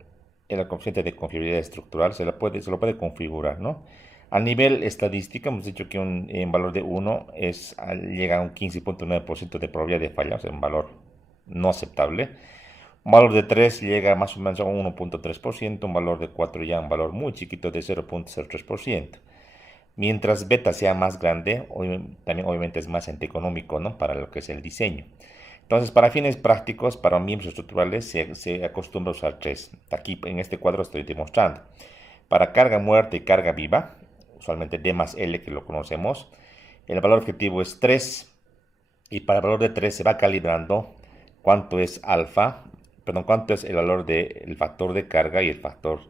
el coeficiente de confiabilidad estructural, se lo puede configurar, ¿no? A nivel estadística, hemos dicho que un valor de 1 llega a un 15.9% de probabilidad de falla, o sea, un valor no aceptable. Un valor de 3 llega más o menos a un 1.3%, un valor de 4 ya un valor muy chiquito de 0.03%. Mientras beta sea más grande, también obviamente es más antieconómico, ¿no? Para lo que es el diseño. Entonces, para fines prácticos, para miembros estructurales se acostumbra a usar 3. Aquí en este cuadro estoy demostrando. Para carga muerta y carga viva, usualmente D más L que lo conocemos, el valor objetivo es 3 y para el valor de 3 se va calibrando cuánto es alfa, perdón, cuánto es el valor del factor de carga y el factor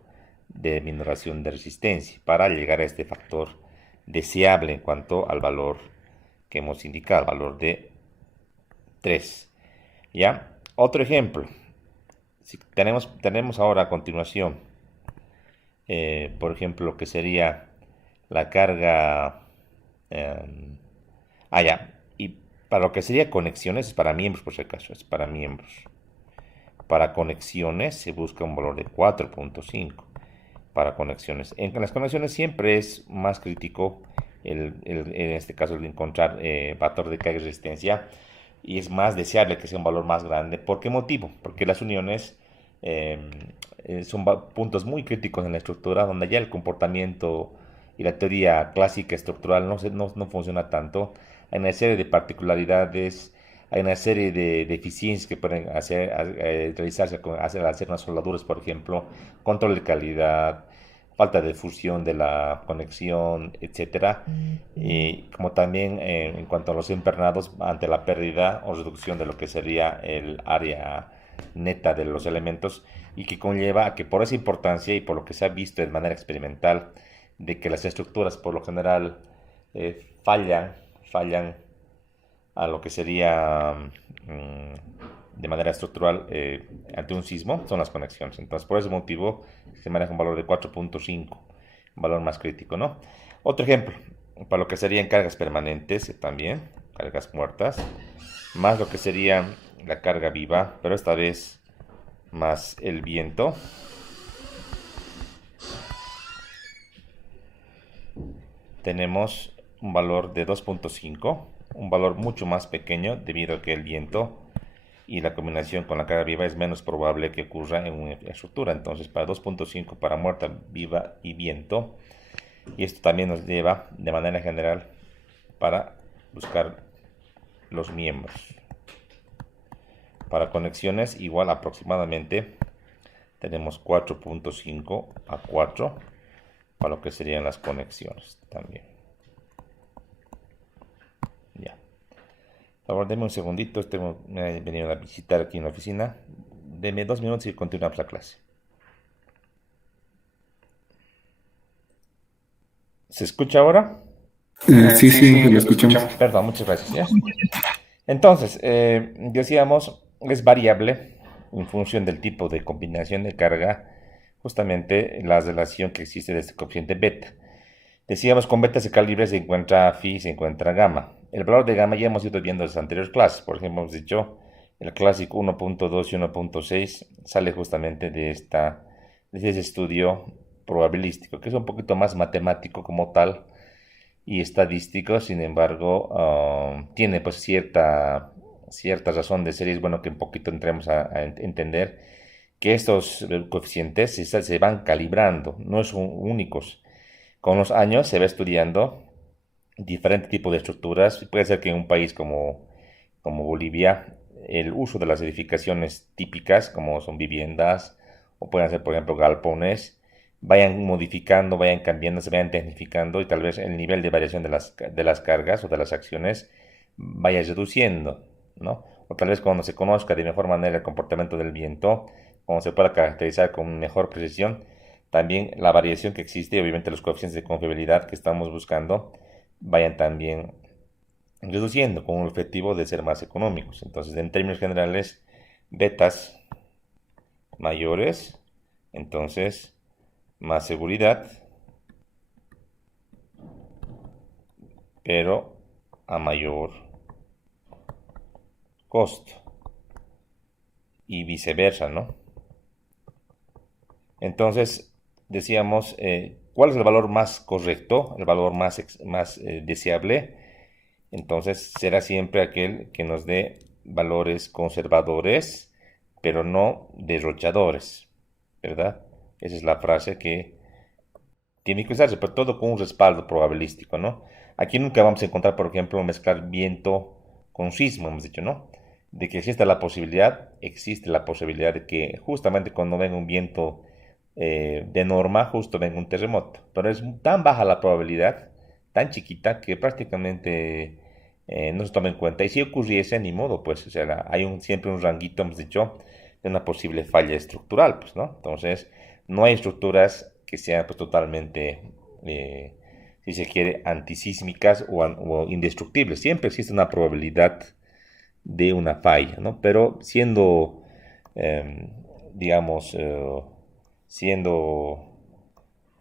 de minoración de resistencia para llegar a este factor deseable en cuanto al valor que hemos indicado, valor de 3. ¿Ya? Otro ejemplo. Si tenemos ahora a continuación, por ejemplo, lo que sería la carga... ya. Y para lo que sería conexiones, es para miembros, por si acaso, es para miembros. Para conexiones se busca un valor de 4.5. Para conexiones. En las conexiones siempre es más crítico, en este caso, el encontrar factor de carga y resistencia, y es más deseable que sea un valor más grande. ¿Por qué motivo? Porque las uniones son puntos muy críticos en la estructura, donde ya el comportamiento y la teoría clásica estructural no funciona tanto. Hay una serie de particularidades, hay una serie de deficiencias que pueden realizarse al hacer unas soldaduras, por ejemplo, control de calidad, falta de fusión de la conexión, etcétera, y como también en cuanto a los empernados ante la pérdida o reducción de lo que sería el área neta de los elementos, y que conlleva a que por esa importancia y por lo que se ha visto de manera experimental de que las estructuras por lo general fallan a lo que sería de manera estructural ante un sismo, son las conexiones. Entonces, por ese motivo se maneja un valor de 4.5, un valor más crítico, ¿no? Otro ejemplo, para lo que serían cargas permanentes también, cargas muertas, más lo que sería la carga viva, pero esta vez más el viento. Tenemos un valor de 2.5, un valor mucho más pequeño debido a que el viento y la combinación con la carga viva es menos probable que ocurra en una estructura. Entonces, para 2.5 para muerta, viva y viento, y esto también nos lleva de manera general para buscar los miembros. Para conexiones igual aproximadamente tenemos 4.5 a 4 para lo que serían las conexiones también. Ya. Por favor, denme un segundito, me he venido a visitar aquí en la oficina. Denme 2 minutos y continuamos la clase. ¿Se escucha ahora? Sí, lo escuchamos. Perdón, muchas gracias. ¿Ya? Entonces, decíamos, es variable en función del tipo de combinación de carga justamente la relación que existe de este coeficiente beta. Decíamos, con beta se calibre se encuentra phi, se encuentra gamma. El valor de gamma ya hemos ido viendo en las anteriores clases. Por ejemplo, hemos dicho el clásico 1.2 y 1.6 sale justamente de ese estudio probabilístico, que es un poquito más matemático como tal y estadístico. Sin embargo, tiene pues cierta razón de ser, y es bueno que un poquito entremos a entender que estos coeficientes se van calibrando, no son únicos. Con los años se va estudiando diferente tipo de estructuras. Puede ser que en un país como Bolivia el uso de las edificaciones típicas, como son viviendas, o pueden ser, por ejemplo, galpones, vayan modificando, vayan cambiando, se vayan tecnificando, y tal vez el nivel de variación de las cargas o de las acciones vaya reduciendo, ¿no? O tal vez cuando se conozca de mejor manera el comportamiento del viento, cuando se pueda caracterizar con mejor precisión, también la variación que existe, y obviamente los coeficientes de confiabilidad que estamos buscando, vayan también reduciendo con el objetivo de ser más económicos. Entonces, en términos generales, betas mayores, entonces más seguridad, pero a mayor costo, y viceversa, ¿no? Entonces, decíamos, ¿cuál es el valor más correcto, el valor más deseable? Entonces, será siempre aquel que nos dé valores conservadores, pero no derrochadores, ¿verdad? Esa es la frase que tiene que usarse, pero todo con un respaldo probabilístico, ¿no? Aquí nunca vamos a encontrar, por ejemplo, mezclar viento con sismo, hemos dicho, ¿no? De que existe la posibilidad de que justamente cuando venga un viento de norma, justo venga un terremoto. Pero es tan baja la probabilidad, tan chiquita, que prácticamente no se toma en cuenta. Y si ocurriese, ni modo, pues, o sea, hay siempre un ranguito, hemos dicho, de una posible falla estructural, pues, ¿no? Entonces, no hay estructuras que sean pues totalmente, si se quiere, antisísmicas o indestructibles. Siempre existe una probabilidad de una falla, ¿no? Pero eh, digamos, siendo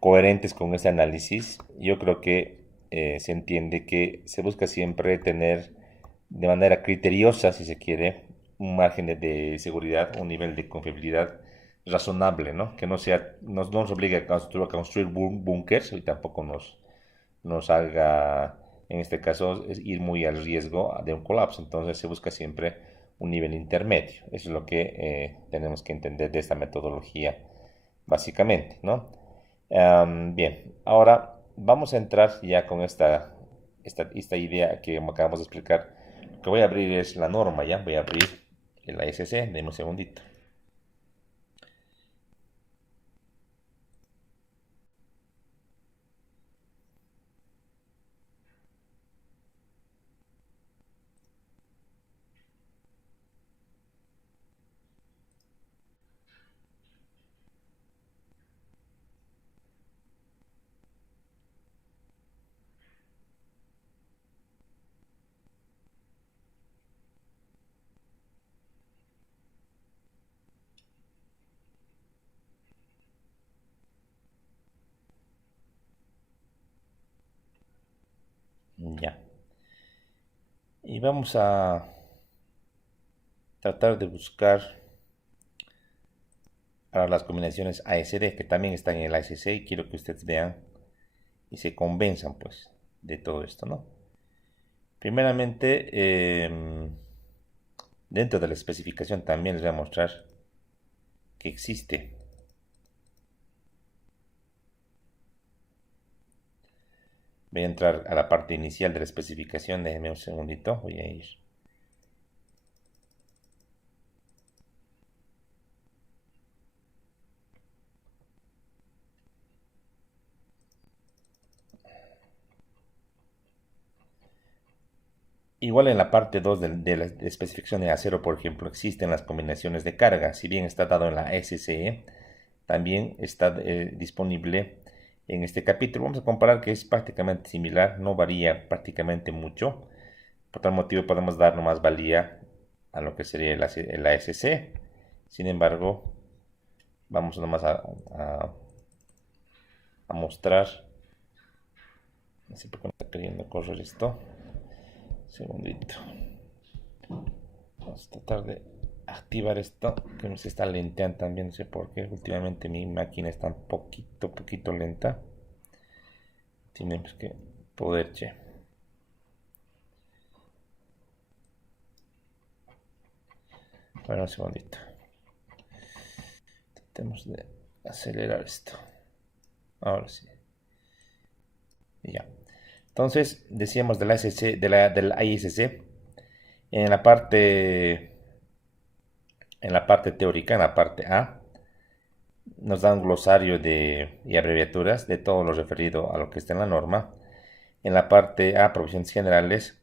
coherentes con ese análisis, yo creo que se entiende que se busca siempre tener de manera criteriosa, si se quiere, un margen de seguridad, un nivel de confiabilidad razonable, ¿no? Que no nos obligue a construir búnkers, y tampoco nos haga, en este caso, ir muy al riesgo de un colapso. Entonces se busca siempre un nivel intermedio. Eso es lo que tenemos que entender de esta metodología, básicamente, ¿no? Bien, ahora vamos a entrar ya con esta idea que acabamos de explicar. Lo que voy a abrir es la norma, ya voy a abrir el ASC, denme un segundito. Ya. Y vamos a tratar de buscar para las combinaciones ASD que también están en el ASC, y quiero que ustedes vean y se convenzan pues de todo esto, ¿no? Primeramente, dentro de la especificación también les voy a mostrar que existe. Voy a entrar a la parte inicial de la especificación, déjenme un segundito, voy a ir. Igual en la parte 2 de la especificación de acero, por ejemplo, existen las combinaciones de carga. Si bien está dado en la SCE, también está disponible en este capítulo. Vamos a comparar que es prácticamente similar, no varía prácticamente mucho. Por tal motivo podemos dar más valía a lo que sería el ASC. Sin embargo, vamos nomás a mostrar. No sé por qué no está queriendo correr esto. Segundito. Vamos a tratar de activar esto, que se está lenteando también, no sé por qué. Últimamente mi máquina está un poquito lenta. Tenemos que poder, che. Bueno, un segundito. Tratemos de acelerar esto. Ahora sí. Ya. Entonces, decíamos del ASC, del ISC, en la parte teórica, en la parte A, nos da un glosario y abreviaturas de todo lo referido a lo que está en la norma. En la parte A, provisiones generales.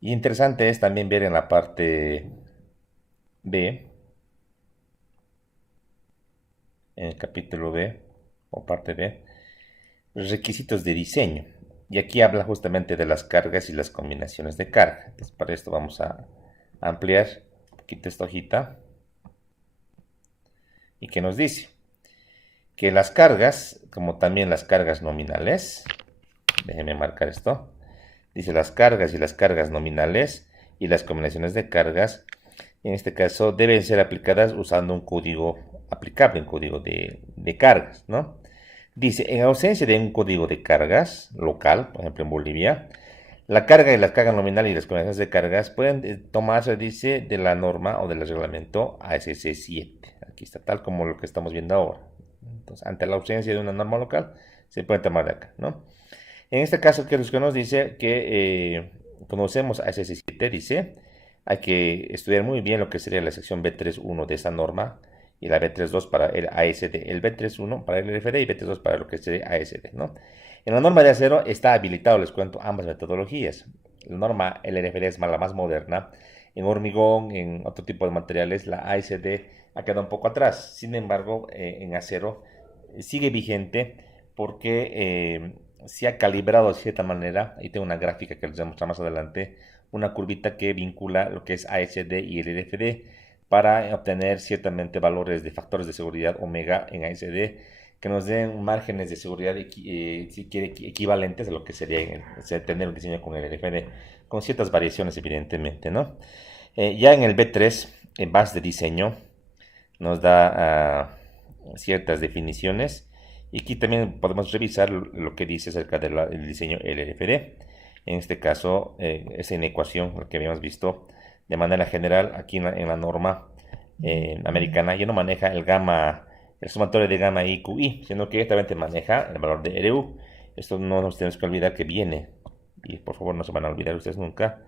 Y interesante es también ver en la parte B, en el capítulo B o parte B, los requisitos de diseño. Y aquí habla justamente de las cargas y las combinaciones de carga. Entonces, para esto vamos a ampliar un poquito esta hojita. ¿Y qué nos dice? Que las cargas, como también las cargas nominales, déjenme marcar esto, dice las cargas y las cargas nominales y las combinaciones de cargas, en este caso deben ser aplicadas usando un código aplicable, un código de cargas, ¿no? Dice, en ausencia de un código de cargas local, por ejemplo en Bolivia, la carga y las cargas nominales y las combinaciones de cargas pueden tomarse, dice, de la norma o del reglamento ASC 7. Aquí está, tal como lo que estamos viendo ahora. Entonces, ante la ausencia de una norma local, se puede tomar de acá, ¿no? En este caso, que nos dice que conocemos ASC 7, dice, hay que estudiar muy bien lo que sería la sección B3.1 de esa norma y la B3.2 para el ASD, el B3.1 para el LFD y B3.2 para lo que sería ASD, ¿no? En la norma de acero está habilitado, les cuento, ambas metodologías. La norma LFD es la más moderna. En hormigón, en otro tipo de materiales, la ASD ha quedado un poco atrás. Sin embargo, en acero sigue vigente porque se ha calibrado de cierta manera. Ahí tengo una gráfica que les voy a mostrar más adelante, una curvita que vincula lo que es ASD y el LFD para obtener ciertamente valores de factores de seguridad omega en ASD que nos den márgenes de seguridad si quiere, equivalentes a lo que sería tener un diseño con el LFD, con ciertas variaciones evidentemente, ¿no? Ya en el B3, en base de diseño, nos da ciertas definiciones y aquí también podemos revisar lo que dice acerca del diseño LFD. En este caso, es en ecuación, lo que habíamos visto de manera general aquí en la norma americana, ya no maneja el gamma, el sumatorio de gamma I, QI, sino que directamente maneja el valor de RU. Esto no nos tenemos que olvidar que viene, y por favor no se van a olvidar ustedes nunca,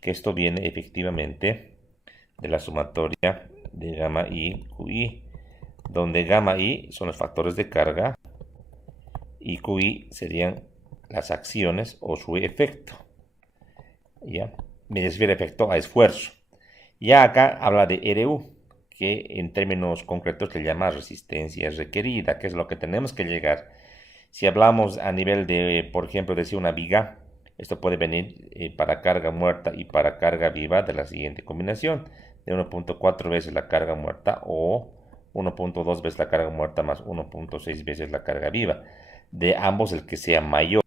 que esto viene efectivamente de la sumatoria de gamma I, QI, donde gamma I son los factores de carga y QI serían las acciones o su efecto. ¿Ya? Me refiero efecto a esfuerzo. Ya acá habla de RU, que en términos concretos le llama resistencia requerida, que es lo que tenemos que llegar. Si hablamos a nivel de, por ejemplo, decir una viga, esto puede venir para carga muerta y para carga viva de la siguiente combinación, de 1.4 veces la carga muerta o 1.2 veces la carga muerta más 1.6 veces la carga viva. De ambos el que sea mayor,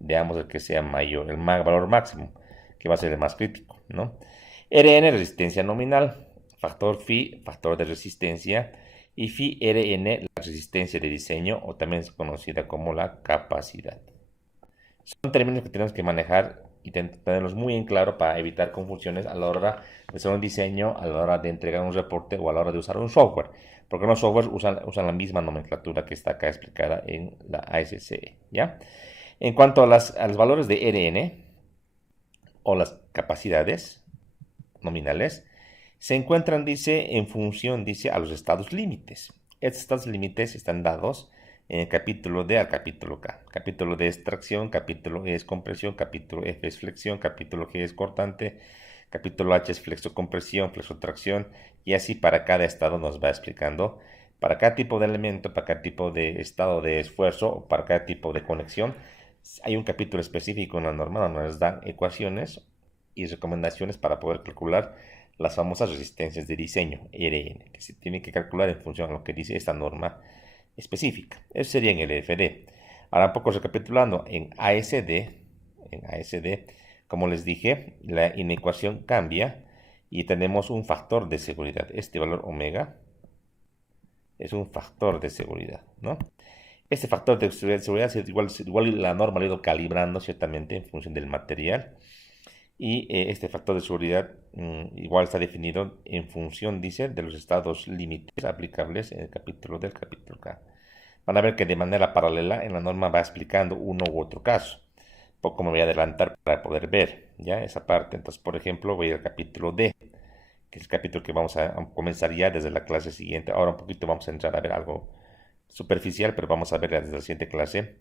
el valor máximo, que va a ser el más crítico, ¿no? Rn, resistencia nominal, factor phi, factor de resistencia, y phi Rn, la resistencia de diseño, o también es conocida como la capacidad. Son términos que tenemos que manejar y tenerlos muy en claro para evitar confusiones a la hora de hacer un diseño, a la hora de entregar un reporte o a la hora de usar un software, porque los softwares usan la misma nomenclatura que está acá explicada en la ASCE, ¿ya? En cuanto a los valores de Rn o las capacidades nominales, se encuentran, dice, en función, dice, a los estados límites. Estos estados límites están dados en el capítulo D al capítulo K. Capítulo D es tracción, capítulo E es compresión, capítulo F es flexión, capítulo G es cortante, capítulo H es flexocompresión, flexotracción, y así para cada estado nos va explicando, para cada tipo de elemento, para cada tipo de estado de esfuerzo, o para cada tipo de conexión. Hay un capítulo específico en la norma donde nos dan ecuaciones y recomendaciones para poder calcular las famosas resistencias de diseño, RN, que se tienen que calcular en función a lo que dice esta norma específica. Eso sería en el EFD. Ahora un poco recapitulando, en ASD, como les dije, la inecuación cambia y tenemos un factor de seguridad. Este valor omega es un factor de seguridad, ¿no? Este factor de seguridad es igual la norma lo ha ido calibrando ciertamente en función del material. Y este factor de seguridad igual está definido en función, dice, de los estados límites aplicables en el capítulo del capítulo K. Van a ver que de manera paralela en la norma va explicando uno u otro caso. Poco me voy a adelantar para poder ver ya esa parte. Entonces, por ejemplo, voy al capítulo D, que es el capítulo que vamos a comenzar ya desde la clase siguiente. Ahora un poquito vamos a entrar a ver algo superficial, pero vamos a ver desde la siguiente clase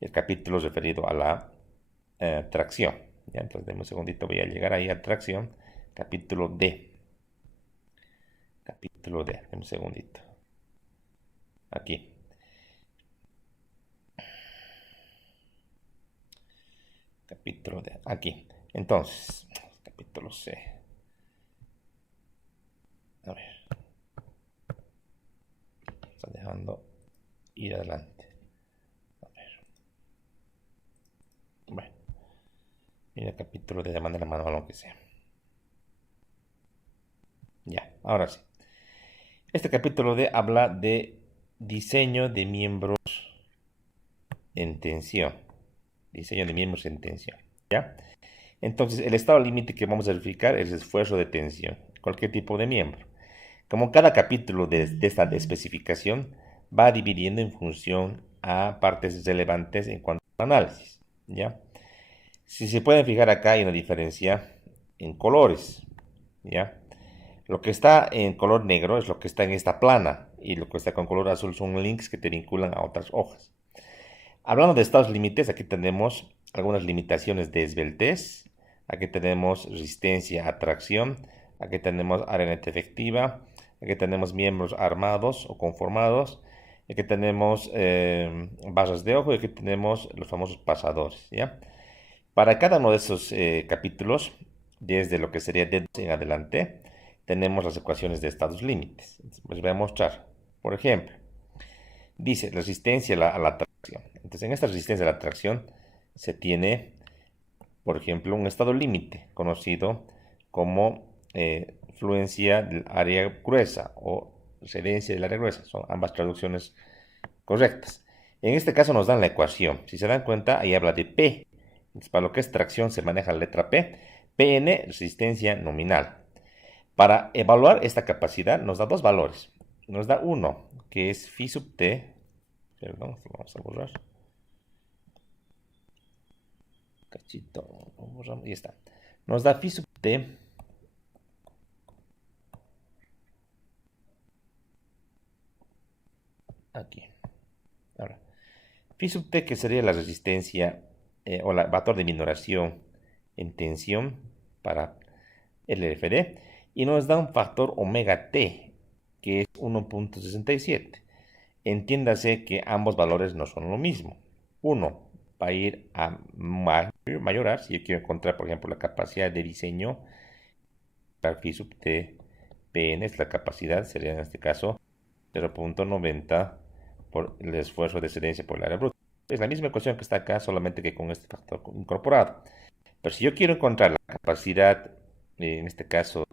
el capítulo referido a la tracción. ¿Ya? Entonces, denme un segundito, voy a llegar ahí a tracción, capítulo D. Capítulo D, denme un segundito. Aquí. Capítulo D, aquí. Entonces, capítulo C. A ver. Está dejando ir adelante. A ver. Bueno. Mira el capítulo de manera manual, aunque sea. Ya, ahora sí. Este capítulo D habla de diseño de miembros en tensión. Diseño de miembros en tensión. ¿Ya? Entonces, el estado límite que vamos a verificar es el esfuerzo de tensión. Cualquier tipo de miembro. Como cada capítulo de esta especificación va dividiendo en función a partes relevantes en cuanto al análisis. ¿Ya? Si se pueden fijar acá hay una diferencia en colores. ¿Ya? Lo que está en color negro es lo que está en esta plana y lo que está con color azul son links que te vinculan a otras hojas. Hablando de estados límites, aquí tenemos algunas limitaciones de esbeltez, aquí tenemos resistencia a tracción, aquí tenemos área neta efectiva, aquí tenemos miembros armados o conformados, aquí tenemos barras de ojo y aquí tenemos los famosos pasadores. ¿Ya? Para cada uno de esos capítulos, desde lo que sería D2 en adelante, tenemos las ecuaciones de estados límites. Les voy a mostrar. Por ejemplo, dice resistencia a la tracción. Entonces, en esta resistencia a la tracción se tiene, por ejemplo, un estado límite conocido como fluencia del área gruesa o cedencia del área gruesa. Son ambas traducciones correctas. En este caso nos dan la ecuación. Si se dan cuenta, ahí habla de P. Entonces, para lo que es tracción se maneja la letra P. Pn, resistencia nominal. Para evaluar esta capacidad nos da dos valores. Nos da uno, que es phi sub t. Perdón, vamos a borrar. Cachito, borramos, y está. Nos da phi sub t. Aquí. Ahora, phi sub t, que sería la resistencia o el factor de minoración en tensión para el LFD. Y nos da un factor omega t, que es 1.67. Entiéndase que ambos valores no son lo mismo. Uno va a ir a mayorar si yo quiero encontrar, por ejemplo, la capacidad de diseño. Phi sub t Pn es la capacidad, sería en este caso 0.90 por el esfuerzo de excedencia por el área bruta. Es la misma ecuación que está acá, solamente que con este factor incorporado. Pero si yo quiero encontrar la capacidad, en este caso,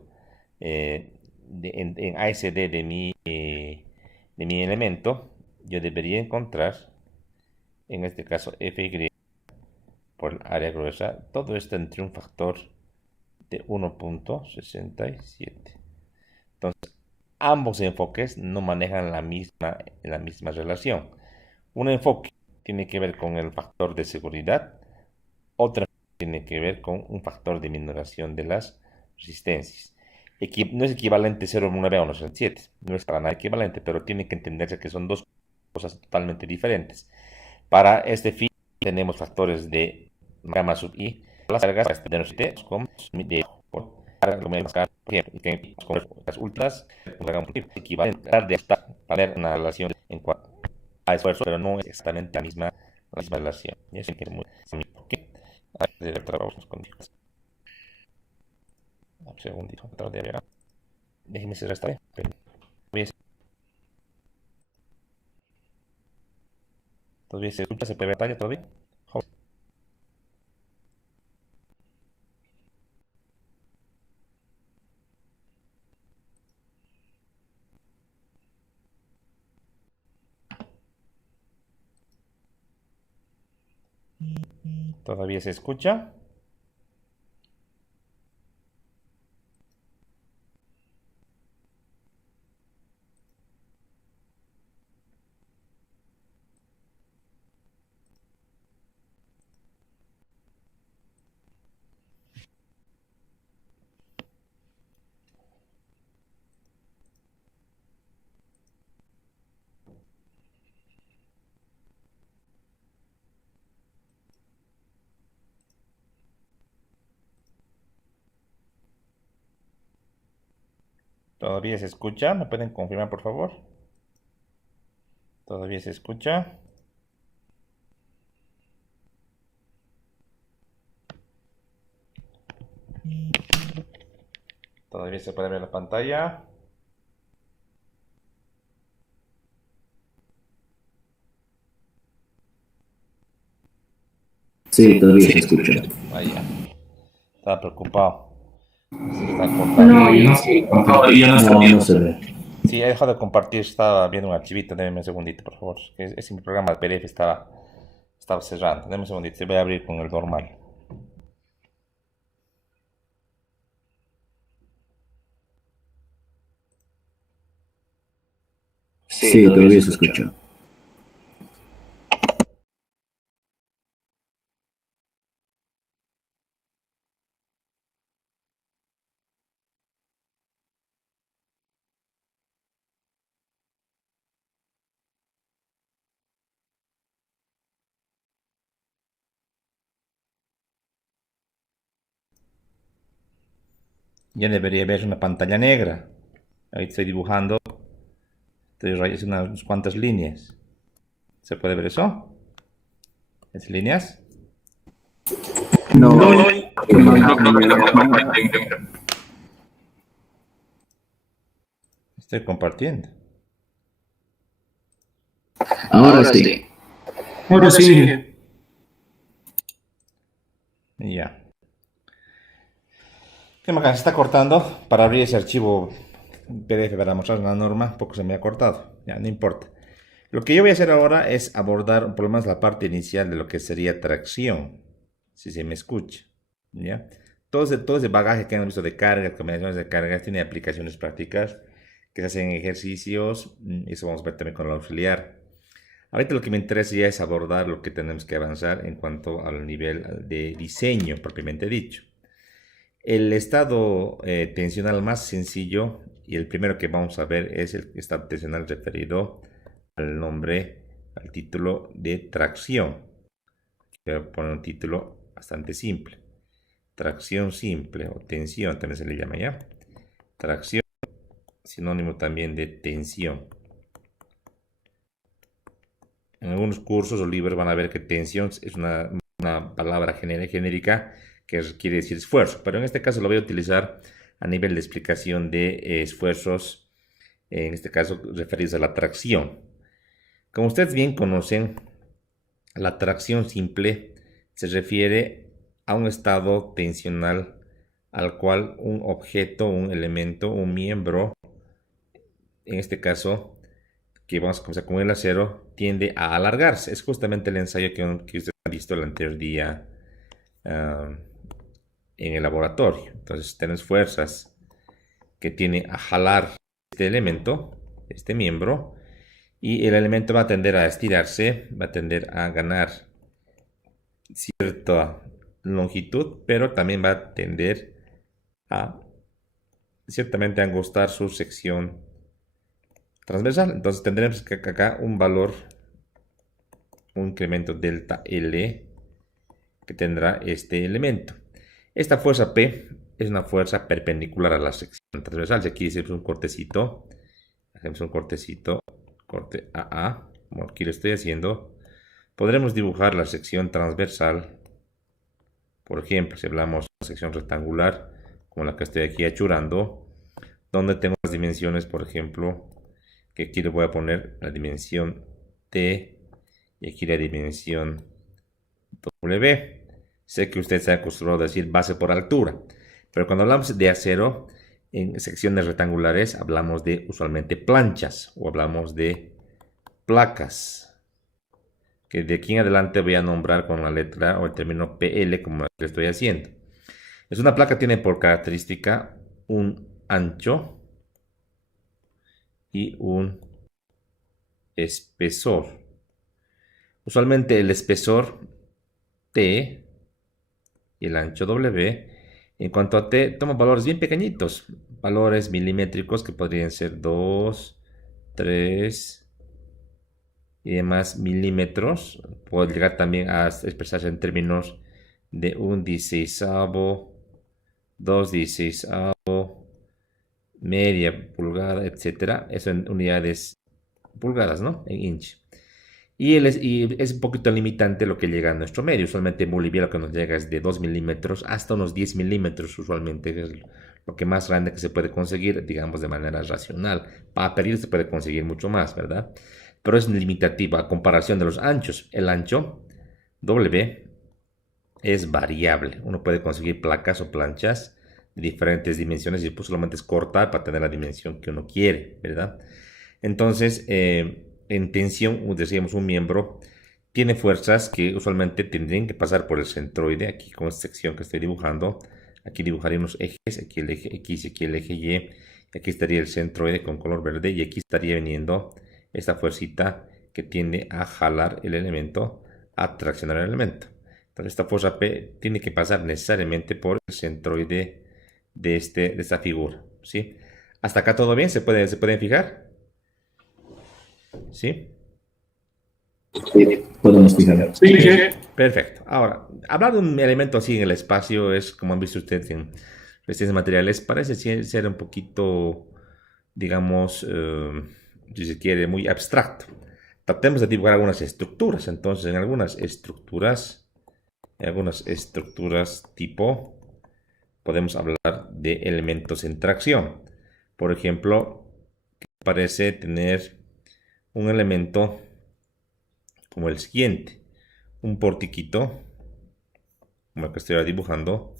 en ASD de mi elemento, yo debería encontrar, en este caso, Fy por el área gruesa, todo esto entre un factor de 1.67. Entonces, ambos enfoques no manejan la misma relación. Un enfoque tiene que ver con el factor de seguridad, otro tiene que ver con un factor de minoración de las resistencias. No es equivalente 0,9 a 1,7, no es para nada equivalente, pero tiene que entenderse que son dos cosas totalmente diferentes. Para este fin tenemos factores de gamma sub i, las cargas de nosotros como de por ejemplo, que con las ultras equivalente de poner una relación en cuanto a esfuerzo, pero no es exactamente la misma relación. Y eso es muy porque hay que trabajos con Un segundito, tratar de ver. Déjeme cerrar esta vez. ¿Todavía se escucha? ¿Se puede ver pantalla todavía? ¿Todavía se escucha? ¿Todavía se escucha? ¿Me pueden confirmar, por favor? ¿Todavía se escucha? ¿Todavía se puede ver la pantalla? Sí, todavía se escucha. Vaya. Estaba preocupado. Se está cortando. No se ve. Sí, he dejado de compartir. Estaba viendo un archivito. Déjeme un segundito, por favor. Ese mi programa de PDF estaba cerrando. Déjeme un segundito. Se voy a abrir con el normal. Sí, todavía se escucha. Ya debería ver una pantalla negra. Ahí estoy dibujando. Estoy rayando unas cuantas líneas. ¿Se puede ver eso? ¿Esas líneas? No. Estoy compartiendo. Ahora sí. Ahora sí. Ya. ¿Qué más? Se está cortando. Para abrir ese archivo PDF para mostrar la norma, poco se me ha cortado. Ya, no importa. Lo que yo voy a hacer ahora es abordar por lo menos la parte inicial de lo que sería tracción. Si se me escucha. ¿Ya? Todo ese bagaje que han visto de cargas, combinaciones de cargas, tiene aplicaciones prácticas que se hacen en ejercicios. Eso vamos a ver también con el auxiliar. Ahorita lo que me interesa ya es abordar lo que tenemos que avanzar en cuanto al nivel de diseño propiamente dicho. El estado tensional más sencillo y el primero que vamos a ver es el estado tensional referido al nombre, al título de tracción. Voy a poner un título bastante simple. Tracción simple o tensión también se le llama ya. Tracción, sinónimo también de tensión. En algunos cursos o libros van a ver que tensión es una palabra genérica que quiere decir esfuerzo, pero en este caso lo voy a utilizar a nivel de explicación de esfuerzos, en este caso referidos a la tracción. Como ustedes bien conocen, la tracción simple se refiere a un estado tensional al cual un objeto, un elemento, un miembro, en este caso, que vamos a comenzar con el acero, tiende a alargarse. Es justamente el ensayo que ustedes han visto el anterior día en el laboratorio. Entonces tenemos fuerzas que tienen a jalar este elemento, este miembro, y el elemento va a tender a estirarse, va a tender a ganar cierta longitud, pero también va a tender a ciertamente angostar su sección transversal. Entonces tendremos que acá un valor, un incremento delta L que tendrá este elemento. Esta fuerza P es una fuerza perpendicular a la sección transversal. Si aquí hacemos un cortecito, corte AA, como aquí lo estoy haciendo, podremos dibujar la sección transversal. Por ejemplo, si hablamos de una sección rectangular como la que estoy aquí achurando, donde tengo las dimensiones, por ejemplo, que aquí le voy a poner la dimensión T y aquí la dimensión W. Sé que usted se ha acostumbrado a decir base por altura, pero cuando hablamos de acero en secciones rectangulares hablamos de usualmente planchas o hablamos de placas, que de aquí en adelante voy a nombrar con la letra o el término PL como lo estoy haciendo. Es una placa, tiene por característica un ancho y un espesor. Usualmente el espesor T y el ancho W, en cuanto a T, toma valores bien pequeñitos, valores milimétricos que podrían ser 2, 3 y demás milímetros. Puede llegar también a expresarse en términos de un 16avo, 2 16avo, media pulgada, etcétera. Eso en unidades pulgadas, ¿no? En inch. Y es un poquito limitante lo que llega a nuestro medio. Usualmente en Bolivia lo que nos llega es de 2 milímetros hasta unos 10 milímetros. Usualmente es lo que más grande que se puede conseguir, digamos, de manera racional. Para pedir se puede conseguir mucho más, ¿verdad? Pero es limitativo a comparación de los anchos. El ancho W es variable. Uno puede conseguir placas o planchas de diferentes dimensiones y pues solamente es cortar para tener la dimensión que uno quiere, ¿verdad? Entonces, en tensión, decíamos, un miembro tiene fuerzas que usualmente tendrían que pasar por el centroide, aquí con esta sección que estoy dibujando. Aquí dibujaré unos ejes, aquí el eje X, aquí el eje Y, aquí estaría el centroide con color verde y aquí estaría viniendo esta fuercita que tiende a jalar el elemento, a traccionar el elemento. Entonces esta fuerza P tiene que pasar necesariamente por el centroide de esta figura, ¿sí? Hasta acá todo bien, ¿se pueden fijar? ¿Sí? Podemos fijar. Sí, sí. Perfecto. Ahora, hablar de un elemento así en el espacio es, como han visto ustedes en cuestiones materiales, parece ser un poquito, digamos, si se quiere, muy abstracto. Tratemos de dibujar algunas estructuras. Entonces, en algunas estructuras tipo, podemos hablar de elementos en tracción. Por ejemplo, parece tener un elemento como el siguiente, un portiquito, como el que estoy dibujando,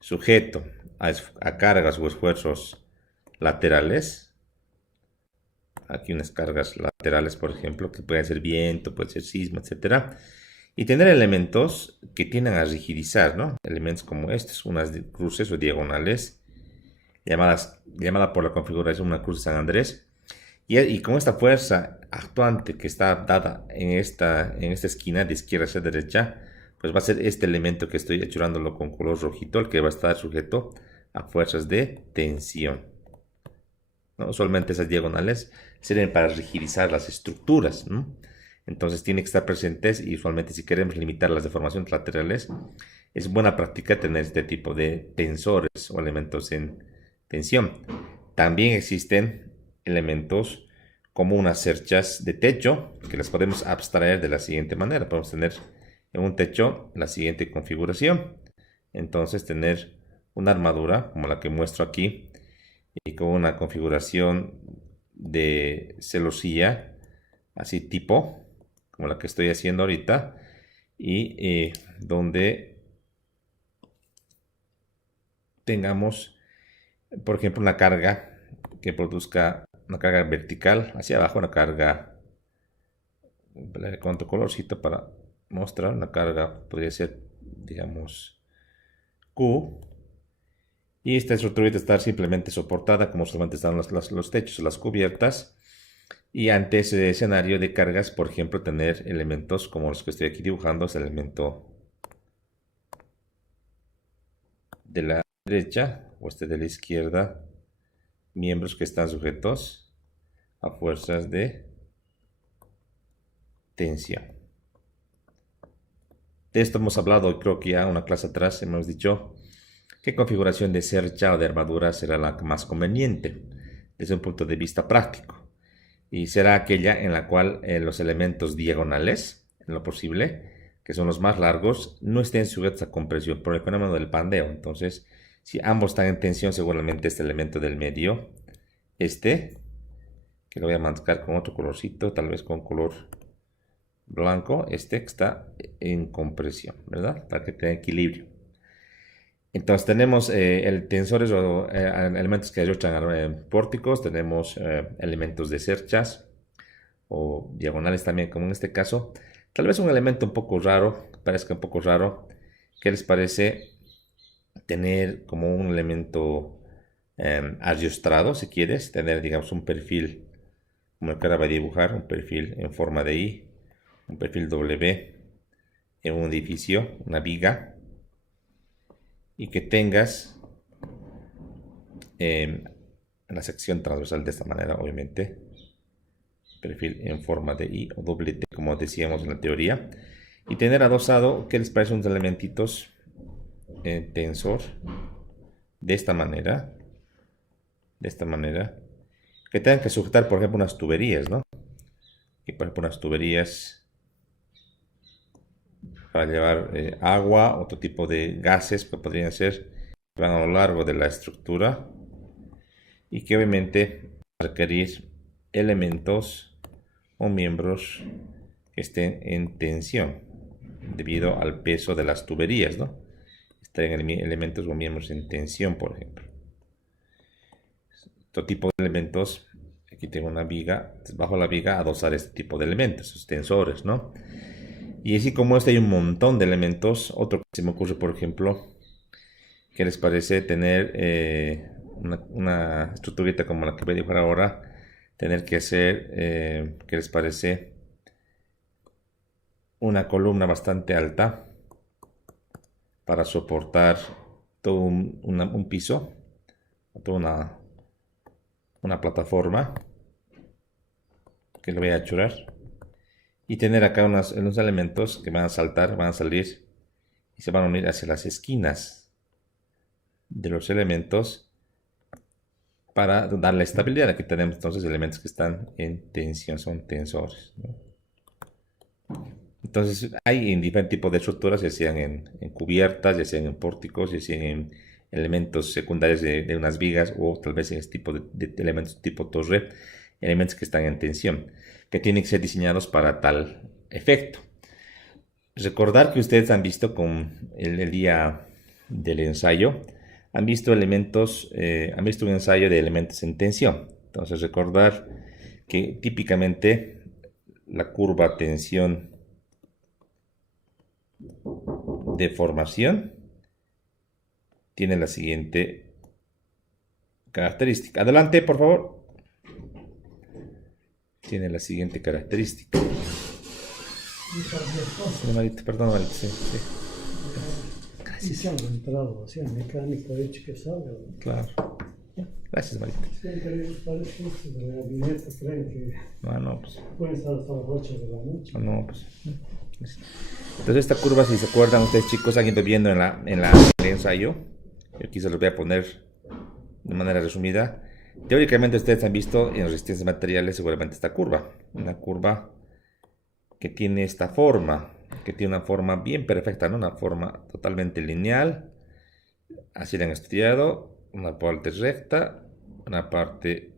sujeto a cargas o esfuerzos laterales. Aquí unas cargas laterales, por ejemplo, que pueden ser viento, puede ser sismo, etcétera. Y tener elementos que tiendan a rigidizar, ¿no? Elementos como estos, unas cruces o diagonales, llamada por la configuración una cruz de San Andrés. Y con esta fuerza actuante que está dada en esta esquina de izquierda hacia derecha, pues va a ser este elemento que estoy achurándolo con color rojito, el que va a estar sujeto a fuerzas de tensión, ¿no? Usualmente esas diagonales sirven para rigidizar las estructuras, ¿no? Entonces tiene que estar presentes y usualmente si queremos limitar las deformaciones laterales, es buena práctica tener este tipo de tensores o elementos en tensión. También existen elementos como unas cerchas de techo que las podemos abstraer de la siguiente manera. Podemos tener en un techo la siguiente configuración. Entonces tener una armadura como la que muestro aquí y con una configuración de celosía así tipo como la que estoy haciendo ahorita y donde tengamos por ejemplo una carga que produzca una carga vertical hacia abajo, una carga con otro colorcito para mostrar una carga, podría ser digamos Q, y esta estructura debe estar simplemente soportada como solamente están los techos, las cubiertas. Y ante ese escenario de cargas, por ejemplo, tener elementos como los que estoy aquí dibujando, es el elemento de la derecha o este de la izquierda, miembros que están sujetos a fuerzas de tensión. De esto hemos hablado, creo que ya una clase atrás hemos dicho qué configuración de cercha o de armadura será la más conveniente desde un punto de vista práctico. Y será aquella en la cual los elementos diagonales, en lo posible, que son los más largos, no estén sujetos a compresión por el fenómeno del pandeo. Entonces, Si ambos están en tensión, seguramente este elemento del medio, que lo voy a marcar con otro colorcito, tal vez con color blanco, está en compresión, ¿verdad? Para que tenga equilibrio. Entonces tenemos tensores o elementos que ayudan pórticos, tenemos elementos de cerchas o diagonales también, como en este caso. Tal vez un elemento un poco raro, parezca un poco raro. ¿Qué les parece tener como un elemento ariostrado, si quieres? Tener, digamos, un perfil, como el que ahora va a dibujar, un perfil en forma de I, un perfil W en un edificio, una viga, y que tengas en la sección transversal de esta manera, obviamente, perfil en forma de I o doble T, como decíamos en la teoría, y tener adosado, ¿qué les parece? Unos elementitos tensor de esta manera, que tengan que sujetar, por ejemplo, unas tuberías, ¿no? Y por ejemplo, unas tuberías para llevar agua, otro tipo de gases que podrían ser, que van a lo largo de la estructura y que obviamente requerir elementos o miembros que estén en tensión debido al peso de las tuberías, ¿no? Estén elementos o miembros en tensión, por ejemplo. Otro tipo de elementos, aquí tengo una viga, bajo la viga adosar este tipo de elementos, esos tensores, ¿no? Y así como hay un montón de elementos. Otro que se me ocurre, por ejemplo, ¿qué les parece tener una estructurita como la que voy a dibujar ahora? Tener que hacer, ¿qué les parece? Una columna bastante alta para soportar todo un piso, toda una plataforma que le voy a achurar. Y tener acá unos elementos que van a saltar, van a salir y se van a unir hacia las esquinas de los elementos para darle estabilidad. Aquí tenemos entonces elementos que están en tensión, son tensores, ¿no? Entonces hay en diferentes tipos de estructuras, ya sean en cubiertas, ya sean en pórticos, ya sean en elementos secundarios de unas vigas o tal vez en este tipo de elementos tipo torre, elementos que están en tensión, que tienen que ser diseñados para tal efecto. Recordar que ustedes han visto con el día del ensayo, han visto han visto un ensayo de elementos en tensión. Entonces recordar que típicamente la curva tensión de formación tiene la siguiente característica. Adelante, por favor. Tiene la siguiente característica. Sí, Marita, perdón, Marita, sí. Gracias. Entrado, así, mecánico hecho que salga. Claro. Gracias, Marita. Siempre parece que de la gabinete creen que No, pues. pueden estar hasta las 8 de la noche. No, pues. Entonces esta curva, si se acuerdan ustedes chicos, han ido viendo en el ensayo. Yo aquí se los voy a poner de manera resumida. Teóricamente ustedes han visto en resistencia de materiales seguramente esta curva. Una curva que tiene esta forma, que tiene una forma bien perfecta, ¿no? Una forma totalmente lineal. Así la han estudiado. Una parte recta, una parte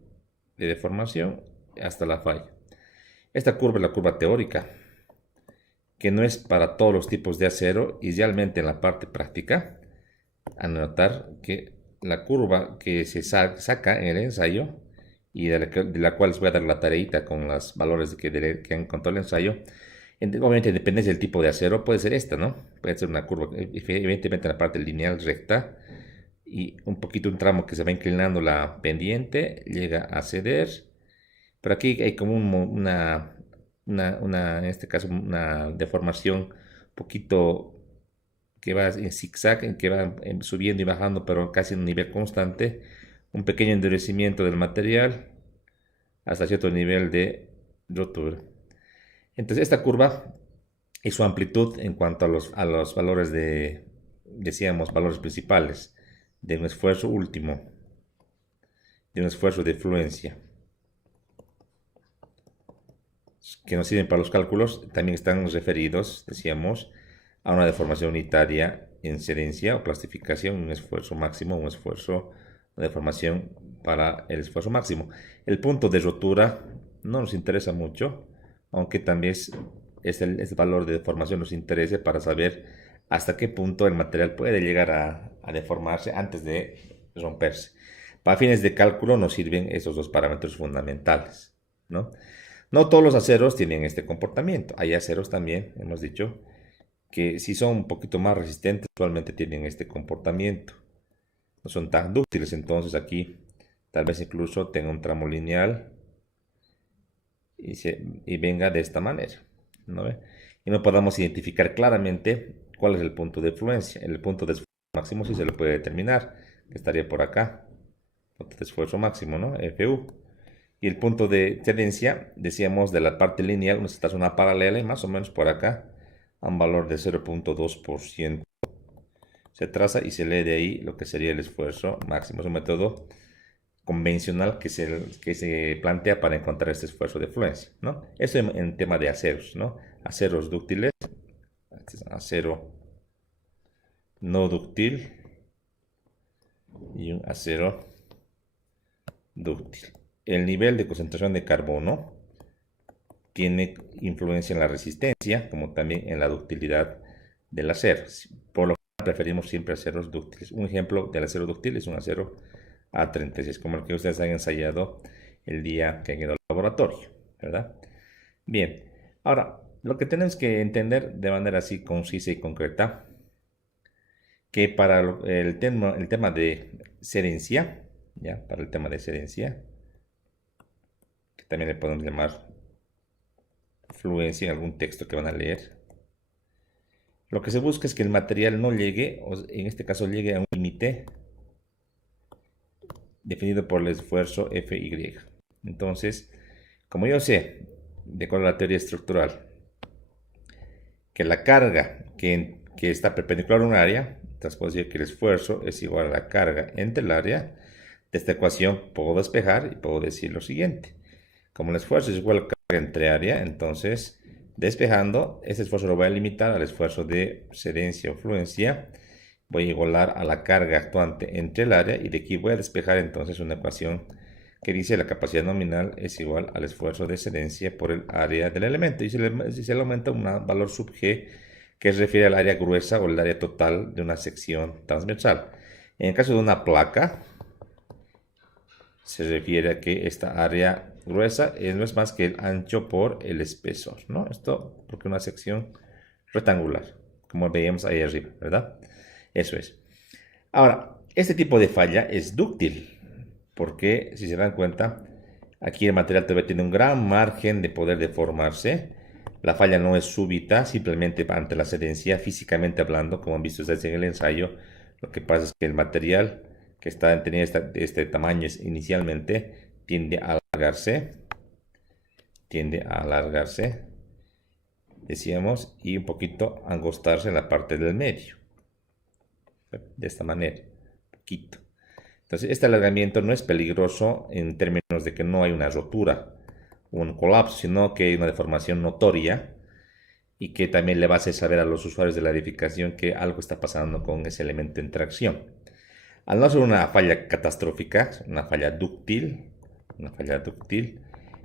de deformación hasta la falla. Esta curva es la curva teórica, que no es para todos los tipos de acero. Idealmente en la parte práctica, a notar que la curva que se saca en el ensayo y de la cual les voy a dar la tareita con los valores que han encontrado el ensayo, obviamente depende del tipo de acero, puede ser esta, ¿no? Puede ser una curva, evidentemente en la parte lineal recta y un poquito un tramo que se va inclinando la pendiente, llega a ceder, pero aquí hay como en este caso, una deformación un poquito que va en zigzag, que va subiendo y bajando, pero casi en un nivel constante, un pequeño endurecimiento del material hasta cierto nivel de rotura. Entonces esta curva y su amplitud en cuanto a los valores decíamos, valores principales de un esfuerzo último, de un esfuerzo de fluencia, que nos sirven para los cálculos, también están referidos, decíamos, a una deformación unitaria en cedencia o plastificación, un esfuerzo máximo, un esfuerzo de deformación para el esfuerzo máximo. El punto de rotura no nos interesa mucho, aunque también es el valor de deformación nos interesa para saber hasta qué punto el material puede llegar a deformarse antes de romperse. Para fines de cálculo nos sirven esos dos parámetros fundamentales, ¿no? No todos los aceros tienen este comportamiento. Hay aceros también, hemos dicho, que si son un poquito más resistentes, usualmente tienen este comportamiento. No son tan dúctiles, entonces aquí tal vez incluso tenga un tramo lineal y venga de esta manera, ¿no ve? Y no podamos identificar claramente cuál es el punto de fluencia. El punto de esfuerzo máximo sí se lo puede determinar, que estaría por acá. Punto de esfuerzo máximo, ¿no? FU. Y el punto de cedencia, decíamos, de la parte lineal, una zona paralela y más o menos por acá, a un valor de 0.2%. Se traza y se lee de ahí lo que sería el esfuerzo máximo. Es un método convencional que se plantea para encontrar este esfuerzo de fluencia, ¿no? Eso en tema de aceros, ¿no? Aceros dúctiles, acero no dúctil y un acero dúctil. El nivel de concentración de carbono tiene influencia en la resistencia, como también en la ductilidad del acero. Por lo que preferimos siempre aceros dúctiles. Un ejemplo del acero dúctil es un acero A36, como el que ustedes han ensayado el día que han ido al laboratorio, ¿verdad? Bien, ahora, lo que tenemos que entender de manera así concisa y concreta, que para el tema de cedencia, ¿ya? Para el tema de cedencia, que también le podemos llamar fluencia en algún texto que van a leer, lo que se busca es que el material no llegue, o en este caso llegue a un límite definido por el esfuerzo Fy. Entonces, como yo sé, de acuerdo a la teoría estructural, que la carga que está perpendicular a un área, entonces puedo decir que el esfuerzo es igual a la carga entre el área. De esta ecuación puedo despejar y puedo decir lo siguiente. Como el esfuerzo es igual a carga entre área, entonces despejando, ese esfuerzo lo voy a limitar al esfuerzo de cedencia o fluencia. Voy a igualar a la carga actuante entre el área y de aquí voy a despejar entonces una ecuación que dice la capacidad nominal es igual al esfuerzo de cedencia por el área del elemento y se le aumenta un valor sub g que se refiere al área gruesa o el área total de una sección transversal. En el caso de una placa se refiere a que esta área gruesa no es más que el ancho por el espesor, ¿no? Esto porque una sección rectangular, como veíamos ahí arriba, ¿verdad? Eso es. Ahora, este tipo de falla es dúctil, porque si se dan cuenta, aquí el material todavía tiene un gran margen de poder deformarse. La falla no es súbita, simplemente ante la cedencia, físicamente hablando, como han visto ustedes en el ensayo, lo que pasa es que el material que tenía este tamaño inicialmente tiende a alargarse, decíamos, y un poquito angostarse en la parte del medio. De esta manera, poquito. Entonces, este alargamiento no es peligroso en términos de que no hay una rotura, un colapso, sino que hay una deformación notoria y que también le va a hacer saber a los usuarios de la edificación que algo está pasando con ese elemento en tracción. Al no ser una falla catastrófica, una falla dúctil,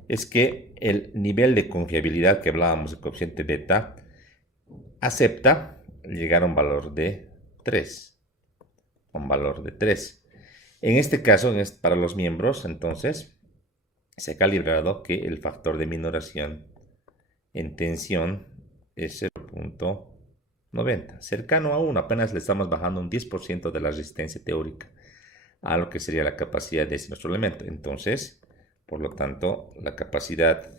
es que el nivel de confiabilidad que hablábamos, el coeficiente beta, acepta llegar a un valor de 3. En este caso, para los miembros, entonces, se ha calibrado que el factor de minoración en tensión es 0.90, cercano a 1, apenas le estamos bajando un 10% de la resistencia teórica a lo que sería la capacidad de nuestro elemento. Entonces, por lo tanto, la capacidad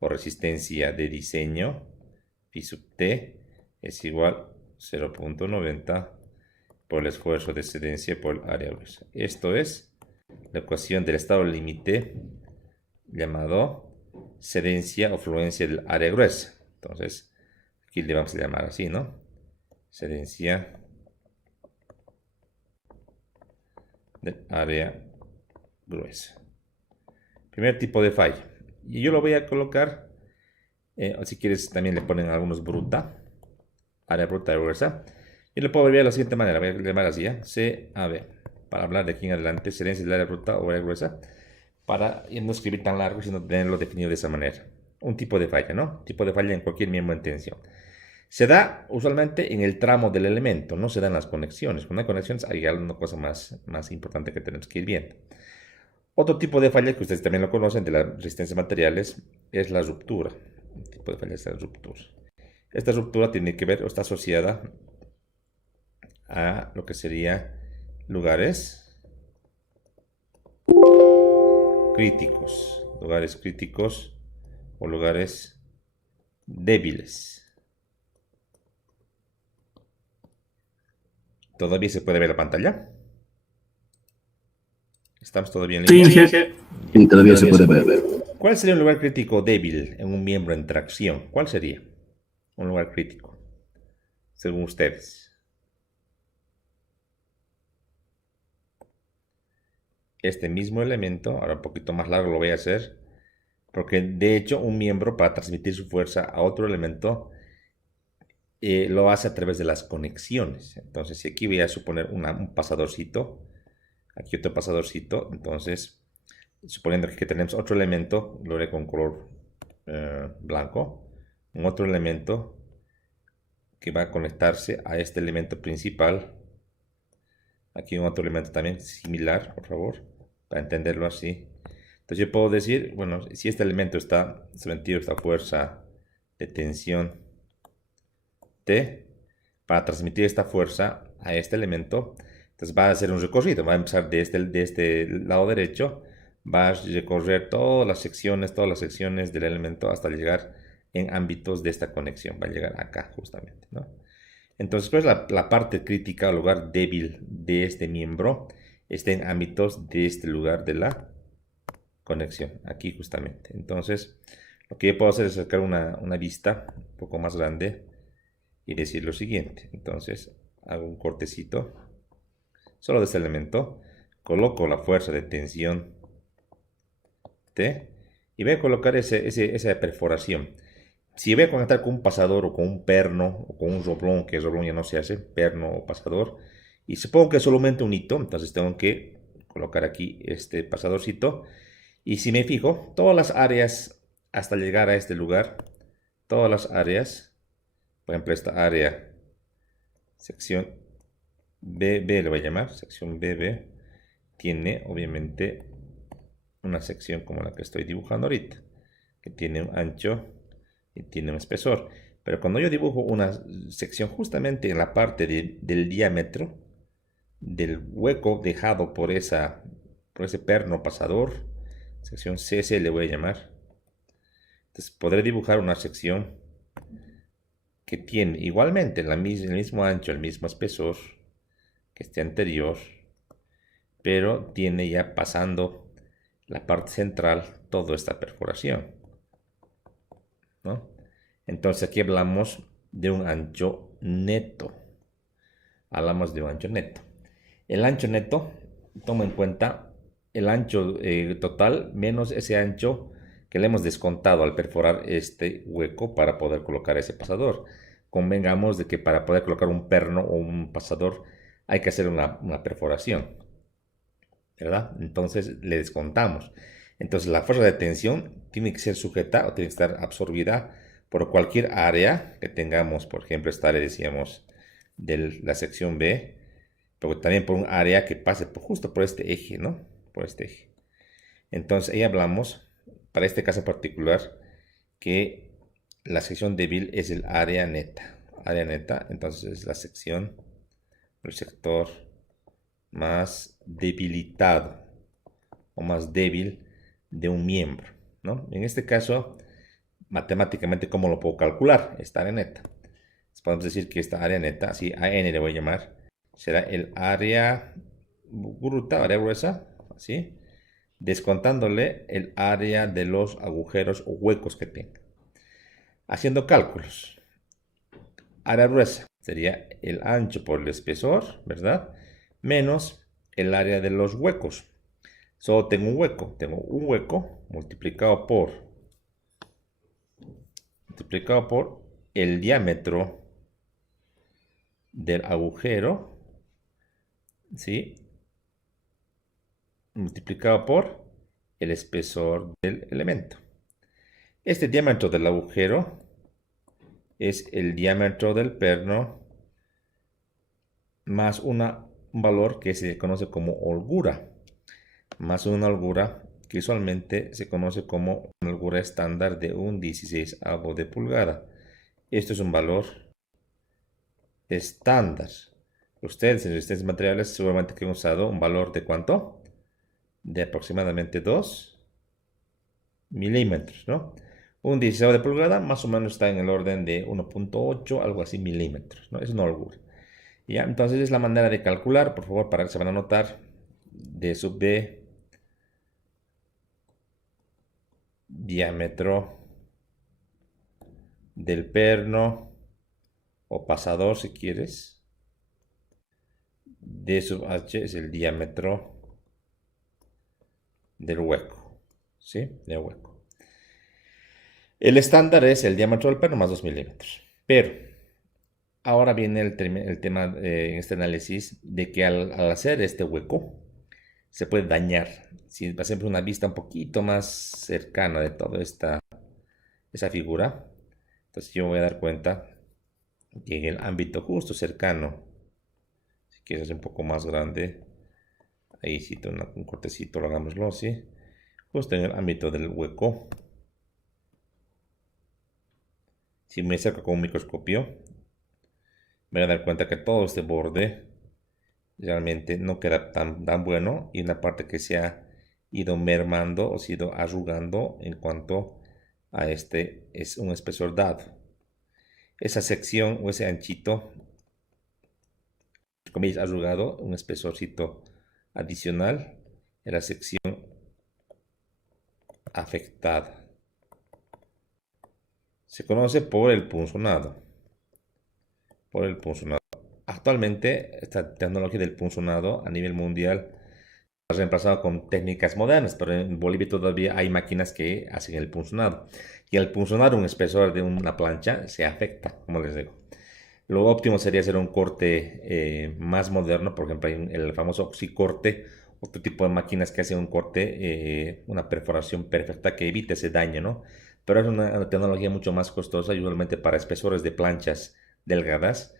o resistencia de diseño Phi sub t es igual a 0.90 por el esfuerzo de cedencia por el área gruesa. Esto es la ecuación del estado límite llamado cedencia o fluencia del área gruesa. Entonces, aquí le vamos a llamar así, ¿no? Cedencia del área gruesa. Primer tipo de falla. Y yo lo voy a colocar, si quieres también le ponen algunos bruta, área bruta gruesa. Y lo puedo ver de la siguiente manera, voy a llamar así, ¿ya? CAB, para hablar de aquí en adelante, excelencia del área bruta o área gruesa, para no escribir tan largo, sino tenerlo definido de esa manera. Un tipo de falla, ¿no? Un tipo de falla en cualquier miembro en tensión. Se da usualmente en el tramo del elemento, no se dan las conexiones. Con las conexiones hay una cosa más importante que tenemos que ir viendo. Otro tipo de falla que ustedes también lo conocen de la resistencia de materiales es la ruptura. Un tipo de falla es la ruptura. Esta ruptura tiene que ver o está asociada a lo que sería lugares críticos o lugares débiles. ¿Todavía se puede ver la pantalla? ¿Estamos todavía en línea? Sí, todavía se puede ver. ¿Cuál sería un lugar crítico débil en un miembro en tracción? ¿Cuál sería un lugar crítico, según ustedes? Este mismo elemento, ahora un poquito más largo lo voy a hacer, porque de hecho un miembro para transmitir su fuerza a otro elemento lo hace a través de las conexiones. Entonces, si aquí voy a suponer un pasadorcito, aquí otro pasadorcito, entonces, suponiendo que tenemos otro elemento, lo haré con color blanco, un otro elemento que va a conectarse a este elemento principal. Aquí un otro elemento también similar, por favor, para entenderlo así. Entonces yo puedo decir, bueno, si este elemento está sometido a esta fuerza de tensión T, para transmitir esta fuerza a este elemento, entonces va a hacer un recorrido, va a empezar de este lado derecho, va a recorrer todas las secciones del elemento hasta llegar en ámbitos de esta conexión, va a llegar acá justamente, ¿no? Entonces, pues la parte crítica o lugar débil de este miembro está en ámbitos de este lugar de la conexión, aquí justamente. Entonces, lo que yo puedo hacer es sacar una vista un poco más grande y decir lo siguiente. Entonces, hago un cortecito solo de este elemento, coloco la fuerza de tensión T y voy a colocar esa perforación. Si voy a conectar con un pasador o con un perno o con un roblón, que el roblón ya no se hace, perno o pasador, y supongo que es solamente un hito, entonces tengo que colocar aquí este pasadorcito. Y si me fijo, todas las áreas hasta llegar a este lugar, todas las áreas, por ejemplo esta área, sección BB le voy a llamar, sección BB, tiene obviamente una sección como la que estoy dibujando ahorita, que tiene un ancho y tiene un espesor. Pero cuando yo dibujo una sección justamente en la parte del diámetro del hueco dejado por ese perno pasador, sección CC le voy a llamar, entonces podré dibujar una sección que tiene igualmente el mismo ancho, el mismo espesor que este anterior, pero tiene ya pasando la parte central toda esta perforación, ¿no? Entonces aquí hablamos de un ancho neto. Hablamos de un ancho neto. El ancho neto toma en cuenta el ancho total menos ese ancho que le hemos descontado al perforar este hueco para poder colocar ese pasador. Convengamos de que para poder colocar un perno o un pasador hay que hacer una perforación, ¿verdad? Entonces le descontamos. Entonces la fuerza de tensión tiene que ser sujeta o tiene que estar absorbida por cualquier área que tengamos. Por ejemplo, esta área decíamos de la sección B, pero también por un área que pase justo por este eje, ¿no? Por este eje. Entonces ahí hablamos, para este caso particular, que la sección débil es el área neta. Área neta, entonces es la sección, el sector más debilitado o más débil de un miembro, ¿no? En este caso, matemáticamente, ¿cómo lo puedo calcular? Esta área neta. Podemos decir que esta área neta, así AN le voy a llamar, será el área bruta, área gruesa, así, descontándole el área de los agujeros o huecos que tenga. Haciendo cálculos, área gruesa sería el ancho por el espesor, ¿verdad? Menos el área de los huecos. Solo tengo un hueco multiplicado por el diámetro del agujero, ¿sí? Multiplicado por el espesor del elemento. Este diámetro del agujero es el diámetro del perno más un valor que se conoce como holgura, más una holgura que usualmente se conoce como una holgura estándar de un 16avo de pulgada. Esto es un valor estándar. Ustedes en resistencias materiales seguramente que han usado un valor de ¿cuánto? De aproximadamente 2 milímetros, ¿no? Un 16 de pulgada más o menos está en el orden de 1.8, algo así milímetros, ¿no? Es una holgura. Ya, entonces es la manera de calcular, por favor, para que se van a anotar D sub B, diámetro del perno o pasador si quieres. D sub H es el diámetro del hueco, ¿sí? Del hueco. El estándar es el diámetro del perno más 2 milímetros. Pero ahora viene el tema en este análisis de que al hacer este hueco se puede dañar. Si hacemos una vista un poquito más cercana de toda esa figura, entonces yo me voy a dar cuenta que en el ámbito justo cercano, si quieres un poco más grande, ahí sí, un cortecito, lo hagámoslo así, justo en el ámbito del hueco. Si me acerco con un microscopio, me voy a dar cuenta que todo este borde realmente no queda tan bueno y una parte que se ha ido mermando o se ha ido arrugando en cuanto a este es un espesor dado. Esa sección o ese anchito, como veis, arrugado, un esporcito adicional en la sección afectada. Se conoce por el punzonado. Actualmente, esta tecnología del punzonado a nivel mundial ha reemplazado con técnicas modernas, pero en Bolivia todavía hay máquinas que hacen el punzonado. Y al punzonar un espesor de una plancha se afecta, como les digo. Lo óptimo sería hacer un corte más moderno, por ejemplo, hay el famoso oxicorte, otro tipo de máquinas que hacen un corte, una perforación perfecta que evite ese daño, ¿no? Pero es una tecnología mucho más costosa y usualmente para espesores de planchas delgadas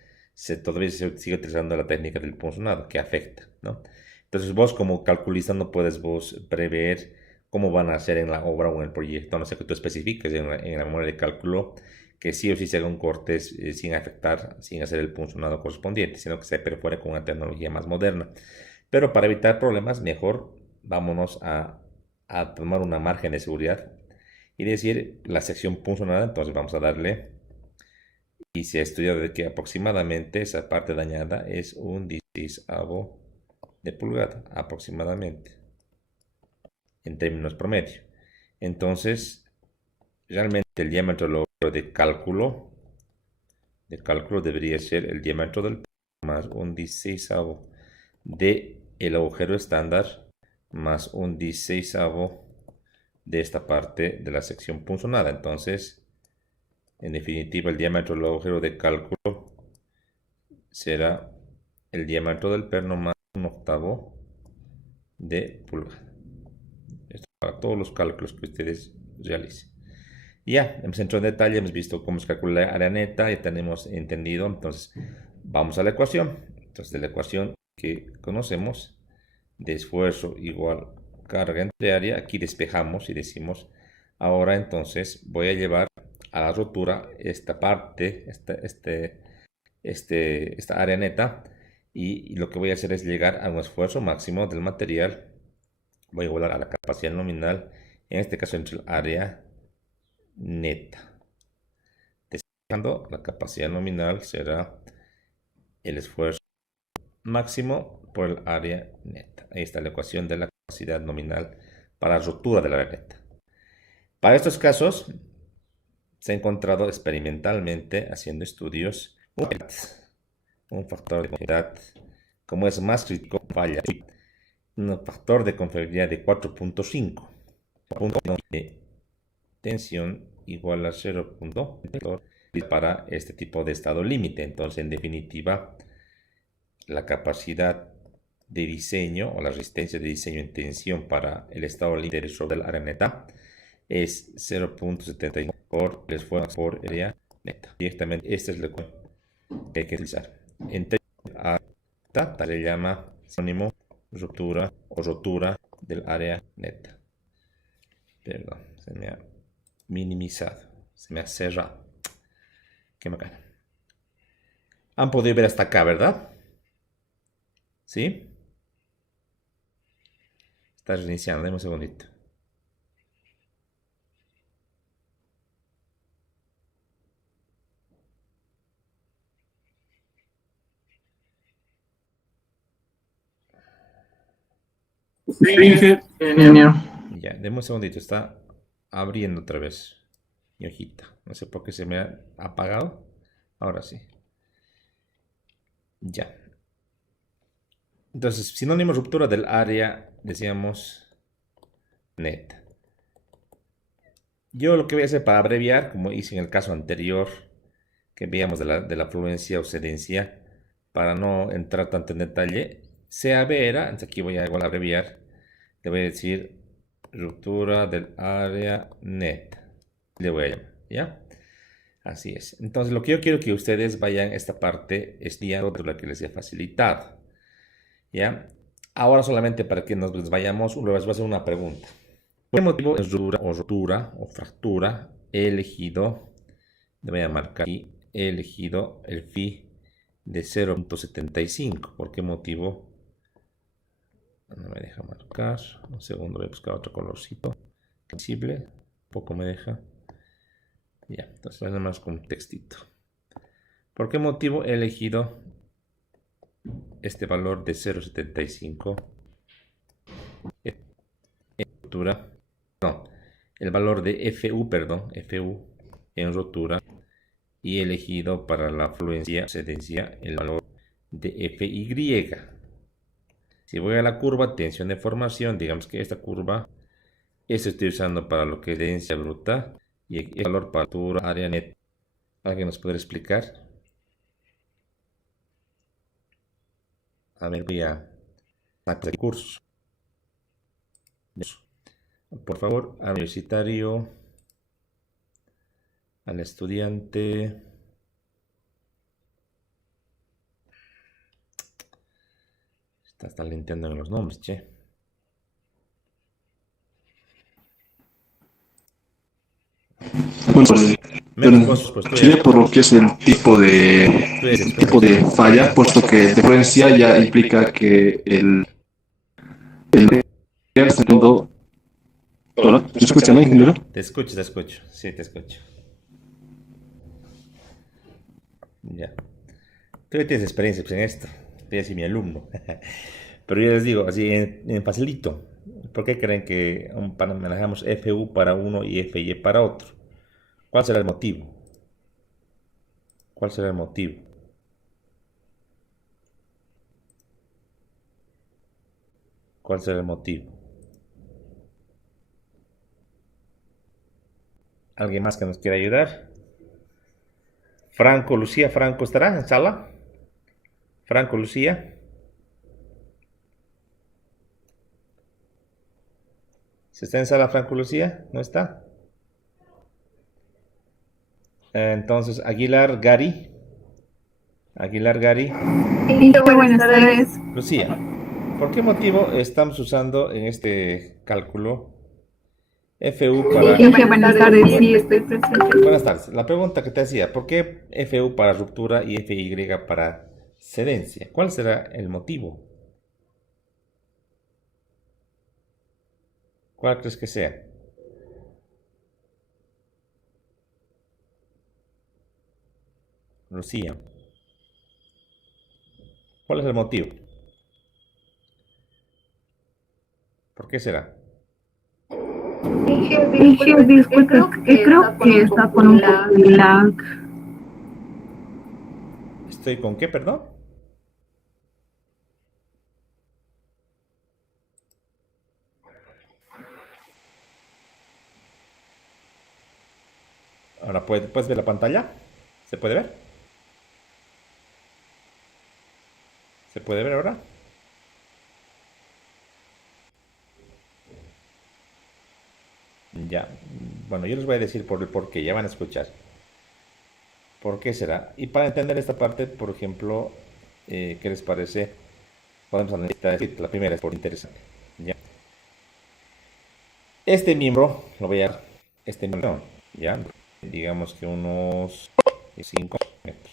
todavía se sigue utilizando la técnica del punzonado que afecta, ¿no? Entonces vos como calculista no puedes vos prever cómo van a hacer en la obra o en el proyecto, a no ser que tú especifiques en la memoria de cálculo que sí o sí se haga un corte sin afectar, sin hacer el punzonado correspondiente, sino que se perfore con una tecnología más moderna. Pero para evitar problemas, mejor vámonos a tomar una margen de seguridad y decir la sección punzonada, entonces vamos a darle, y se ha estudiado de que aproximadamente esa parte dañada es un 16avo de pulgada, aproximadamente, en términos promedio. Entonces, realmente el diámetro de cálculo debería ser el diámetro del más un 16avo de el agujero estándar más un 16avo de esta parte de la sección punzonada. Entonces, en definitiva, el diámetro del agujero de cálculo será el diámetro del perno más un octavo de pulgada. Esto para todos los cálculos que ustedes realicen. Ya, hemos entrado en detalle, hemos visto cómo se calcula la área neta, ya tenemos entendido. Entonces, vamos a la ecuación. Entonces, de la ecuación que conocemos, de esfuerzo igual carga entre área, aquí despejamos y decimos, ahora entonces voy a llevar a la rotura esta parte, esta área neta, y lo que voy a hacer es llegar a un esfuerzo máximo del material. Voy a igualar a la capacidad nominal, en este caso entre el área neta. Despejando, la capacidad nominal será el esfuerzo máximo por el área neta. Ahí está la ecuación de la capacidad nominal para rotura de la área neta. Para estos casos, se ha encontrado experimentalmente haciendo estudios un factor de confiabilidad, como es más crítico, falla, un factor de confiabilidad de 4.5, punto de tensión igual a 0.2, para este tipo de estado límite. Entonces, en definitiva, la capacidad de diseño o la resistencia de diseño en tensión para el estado límite sobre el área neta es 0.75 por el esfuerzo por área neta. Directamente, este es lo que hay que utilizar. Entonces, se llama sinónimo ruptura o rotura del área neta. Perdón, se me ha minimizado, se me ha cerrado. Qué bacana. Han podido ver hasta acá, ¿verdad? ¿Sí? Está reiniciando, dame un segundito. Sí, genio. Ya, deme un segundito, está abriendo otra vez mi hojita. No sé por qué se me ha apagado. Ahora sí. Ya. Entonces, sinónimo ruptura del área, decíamos, neta. Yo lo que voy a hacer para abreviar, como hice en el caso anterior, que veíamos de la fluencia o cedencia, para no entrar tanto en detalle, sea vera, entonces aquí voy a igual abreviar, le voy a decir ruptura del área net, le voy a llamar, ¿ya? Así es. Entonces lo que yo quiero que ustedes vayan esta parte estudiando de la que les he facilitado, ¿ya? Ahora solamente para que nos vayamos, les voy a hacer una pregunta. ¿Por qué motivo es rotura o fractura he elegido, le voy a marcar aquí, he elegido el phi de 0.75? ¿Por qué motivo? No me deja marcar. Un segundo, voy a buscar otro colorcito visible. Poco me deja. Ya, entonces nada más con un textito. ¿Por qué motivo he elegido este valor de 0.75? Rotura. No, el valor de FU, perdón, FU en rotura. Y he elegido para la fluencia o cedencia el valor de FY. Si voy a la curva tensión de formación, digamos que esta curva estoy usando para lo que es densidad bruta y el valor para altura área net. ¿Alguien nos puede explicar? A ver, voy a sacar el curso. Por favor, al universitario, al estudiante. Está limpiando en los nombres, che. Bueno, Menos cosas, pues tú sería eres, por lo que es el tú eres, tipo de falla, puesto que diferencia ya implica que el segundo. Hola, ¿me escuchan, no, ingeniero? Te escucho, sí, te escucho. Ya. Tú ya tienes experiencia pues, en esto. Tú ya soy mi alumno. Pero yo les digo, así en facilito. ¿Por qué creen que manejamos FU para uno y FY para otro? ¿Cuál será el motivo? ¿Cuál será el motivo? ¿Cuál será el motivo? ¿Alguien más que nos quiera ayudar? Franco, Lucía, Franco, ¿estará en sala? Franco, Lucía. ¿Se está en sala Franco, Lucía? ¿No está? Entonces, Aguilar, Gary. Aguilar, Gary. Buenas tardes. Lucía, ¿por qué motivo estamos usando en este cálculo FU para... Buenas tardes, sí, estoy presente. Buenas tardes. La pregunta que te hacía, ¿por qué FU para ruptura y FY para cedencia? ¿Cuál será el motivo? ¿Cuál crees que sea? Lucía, ¿cuál es el motivo? ¿Por qué será? Disculpe, creo que está con un poco de lag. ¿Estoy con qué, perdón? Ahora, ¿puedes ver la pantalla? ¿Se puede ver? ¿Se puede ver ahora? Ya. Bueno, yo les voy a decir por el por qué, ya van a escuchar. ¿Por qué será? Y para entender esta parte, por ejemplo, ¿qué les parece? Podemos analizar la primera es por interesante. ¿Ya? Este miembro, lo voy a dar, este miembro, ¿ya? Digamos que unos 5 metros.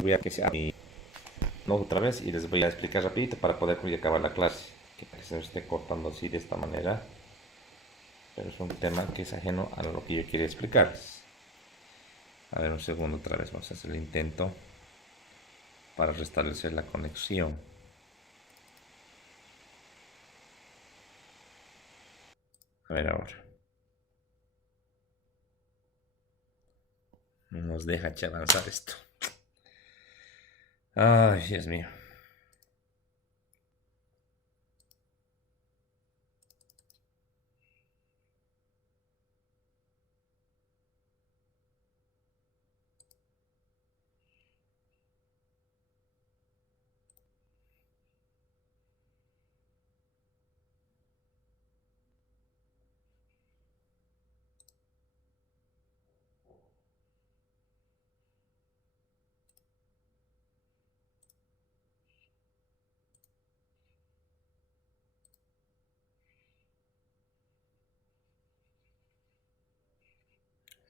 Voy a que sea no otra vez y les voy a explicar rapidito para poder acabar la clase. Que se me esté cortando así de esta manera. Pero es un tema que es ajeno a lo que yo quería explicarles. A ver, un segundo otra vez. Vamos a hacer el intento para restablecer la conexión. A ver ahora. No nos deja avanzar esto. Ay, Dios mío.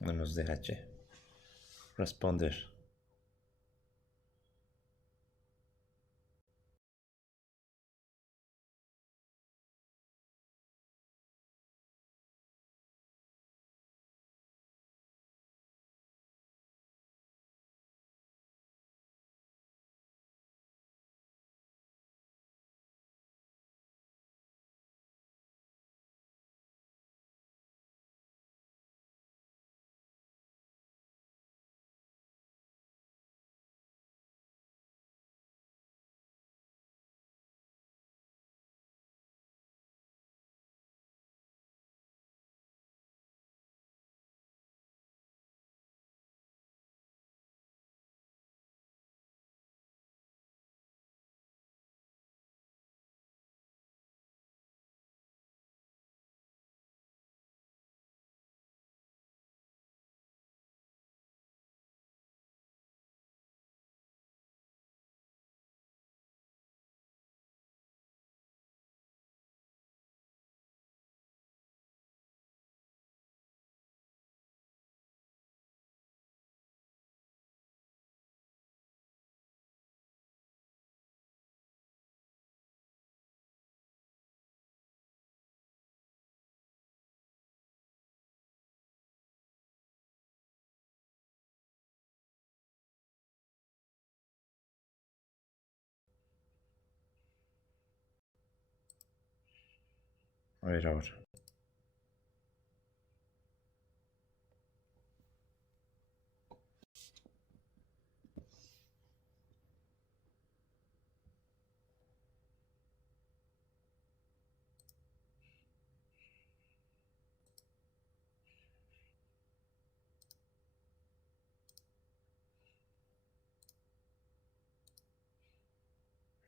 No nos deja responder. A ver ahora.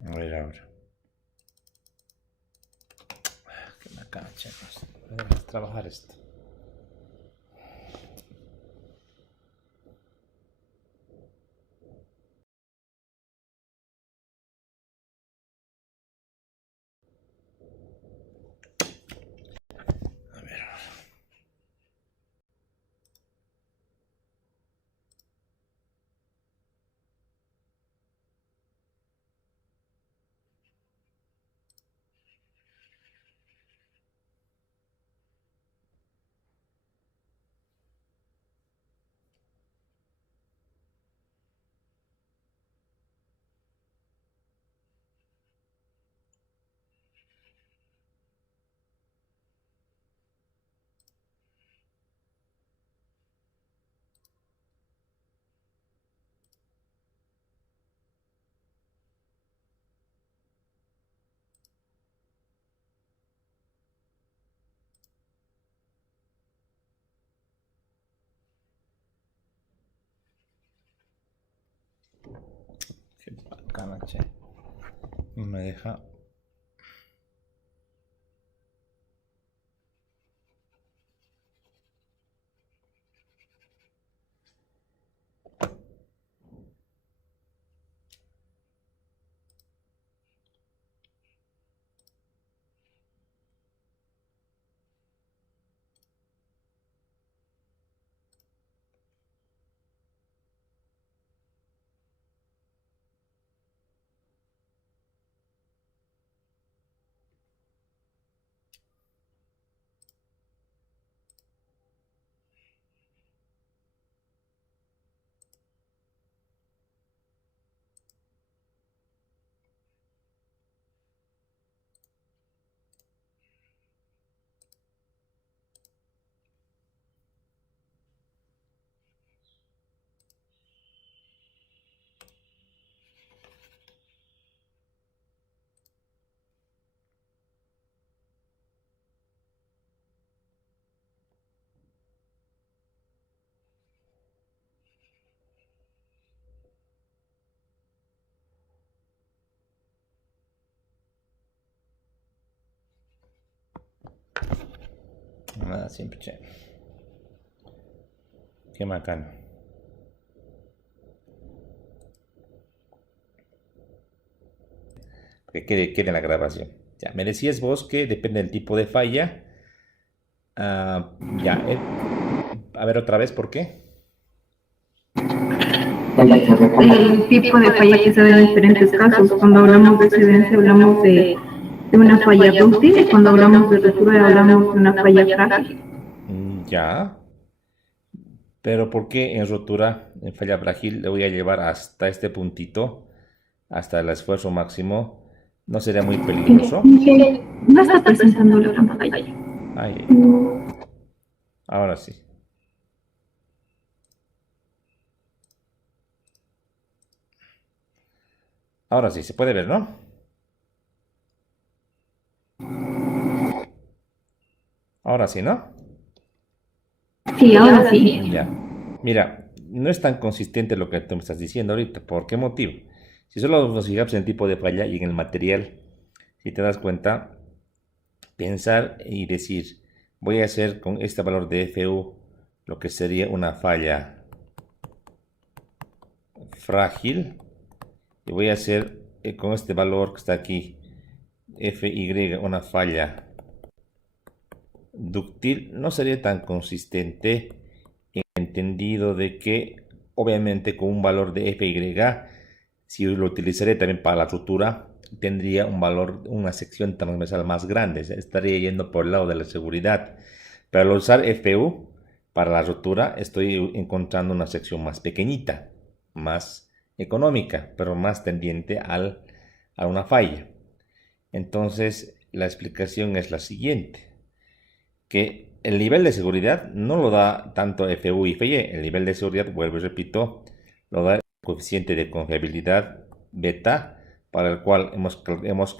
A ver ahora. Que me cancha. Vamos a trabajar esto. A ver ahora. macana, che. No me deja. Nada, siempre, che. Qué macana. Que quede en la grabación. Ya, me decías vos que depende del tipo de falla. Ya, a ver otra vez, ¿por qué? El tipo de falla que se ve en diferentes casos. Cuando hablamos de excedencia hablamos de una falla dúctil y cuando hablamos de rotura hablamos de una falla frágil. Ya. Pero ¿por qué en rotura, en falla frágil, le voy a llevar hasta este puntito, hasta el esfuerzo máximo? ¿No sería muy peligroso? No está presentando la pantalla. Ahí. Ahora sí. Ahora sí, se puede ver, ¿no? Ahora sí, ¿no? Sí, ahora sí. Ya. Mira, no es tan consistente lo que tú me estás diciendo ahorita. ¿Por qué motivo? Si solo nos fijamos en el tipo de falla y en el material, si te das cuenta, pensar y decir, voy a hacer con este valor de FU lo que sería una falla frágil y voy a hacer con este valor que está aquí FY una falla dúctil, no sería tan consistente, en entendido de que obviamente con un valor de FY, si lo utilizaré también para la rotura, tendría un valor, una sección transversal más grande, estaría yendo por el lado de la seguridad. Pero al usar FU para la rotura estoy encontrando una sección más pequeñita, más económica, pero más tendiente a una falla. Entonces la explicación es la siguiente, que el nivel de seguridad no lo da tanto FU y FY, el nivel de seguridad, vuelvo y repito, lo da el coeficiente de confiabilidad beta, para el cual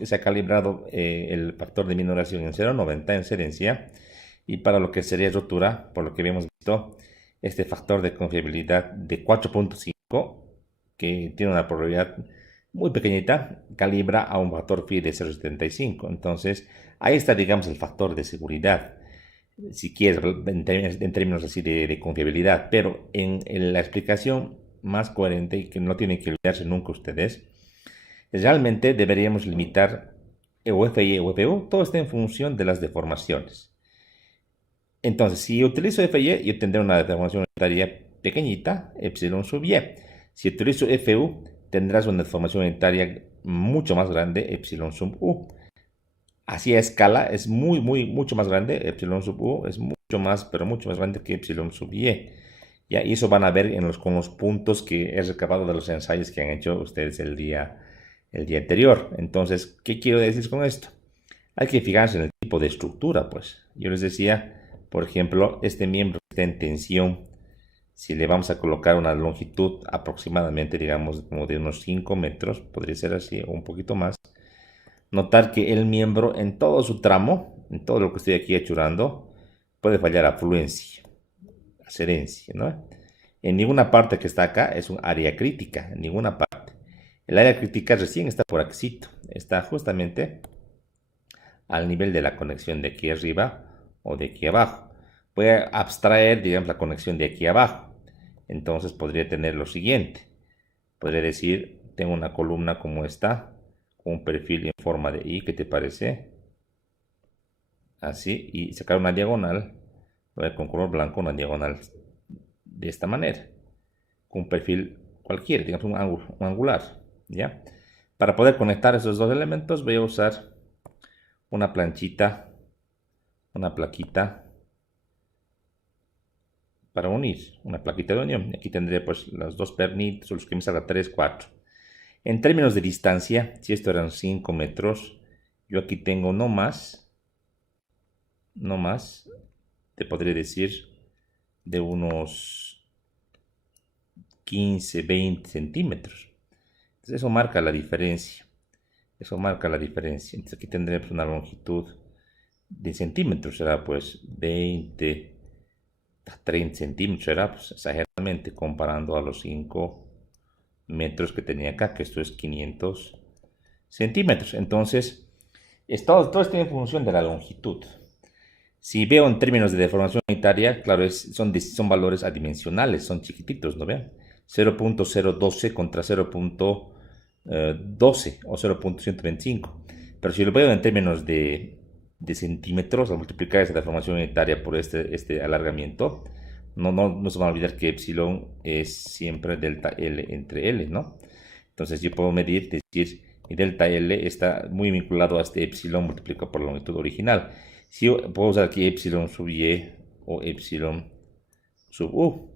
se ha calibrado el factor de minoración en 0,90 en excedencia, y para lo que sería rotura, por lo que habíamos visto, este factor de confiabilidad de 4.5, que tiene una probabilidad muy pequeñita, calibra a un factor phi de 0,75. Entonces, ahí está, digamos, el factor de seguridad, si quieres, en términos así de confiabilidad. Pero en la explicación más coherente, y que no tienen que olvidarse nunca ustedes, realmente deberíamos limitar UFI o UFU, todo está en función de las deformaciones. Entonces, si utilizo FY, yo tendré una deformación unitaria pequeñita, epsilon sub y. Si utilizo FU, tendrás una deformación unitaria mucho más grande, epsilon sub u. Así a escala es mucho más grande, epsilon sub u es mucho más, pero mucho más grande que epsilon sub y. ¿Ya? Y eso van a ver con los puntos que he recabado de los ensayos que han hecho ustedes el día anterior. Entonces, ¿qué quiero decir con esto? Hay que fijarse en el tipo de estructura, pues. Yo les decía, por ejemplo, este miembro está en tensión. Si le vamos a colocar una longitud aproximadamente, digamos, como de unos 5 metros, podría ser así, o un poquito más. Notar que el miembro en todo su tramo, en todo lo que estoy aquí achurando, puede fallar a fluencia, a adherencia, ¿no? En ninguna parte que está acá es un área crítica, en ninguna parte. El área crítica recién está por aquí, está justamente al nivel de la conexión de aquí arriba o de aquí abajo. Voy a abstraer, digamos, la conexión de aquí abajo. Entonces podría tener lo siguiente. Podría decir, tengo una columna como esta, con un perfil en forma de I, ¿qué te parece? Así, y sacar una diagonal, voy a ver con color blanco, una diagonal de esta manera, con un perfil cualquiera, digamos un angular, ¿ya? Para poder conectar esos dos elementos voy a usar una planchita, una plaquita para unir, una plaquita de unión. Aquí tendré pues los dos pernitos, los que me salga 3, 4. En términos de distancia, si esto eran 5 metros, yo aquí tengo no más, te podría decir, de unos 15, 20 centímetros. Entonces eso marca la diferencia. Entonces aquí tendremos una longitud de centímetros, será pues 20 a 30 centímetros, será pues exageradamente comparando a los 5 metros que tenía acá, que esto es 500 centímetros. Entonces, todo esto en función de la longitud. Si veo en términos de deformación unitaria, claro, son valores adimensionales, son chiquititos, ¿no ven? 0.012 contra 0.12 o 0.125. Pero si lo veo en términos de centímetros, al multiplicar esa deformación unitaria por este alargamiento, no se van a olvidar que epsilon es siempre delta L entre L, ¿no? Entonces yo puedo medir, decir, y delta L está muy vinculado a este epsilon multiplicado por la longitud original. Si yo puedo usar aquí epsilon sub y o epsilon sub u.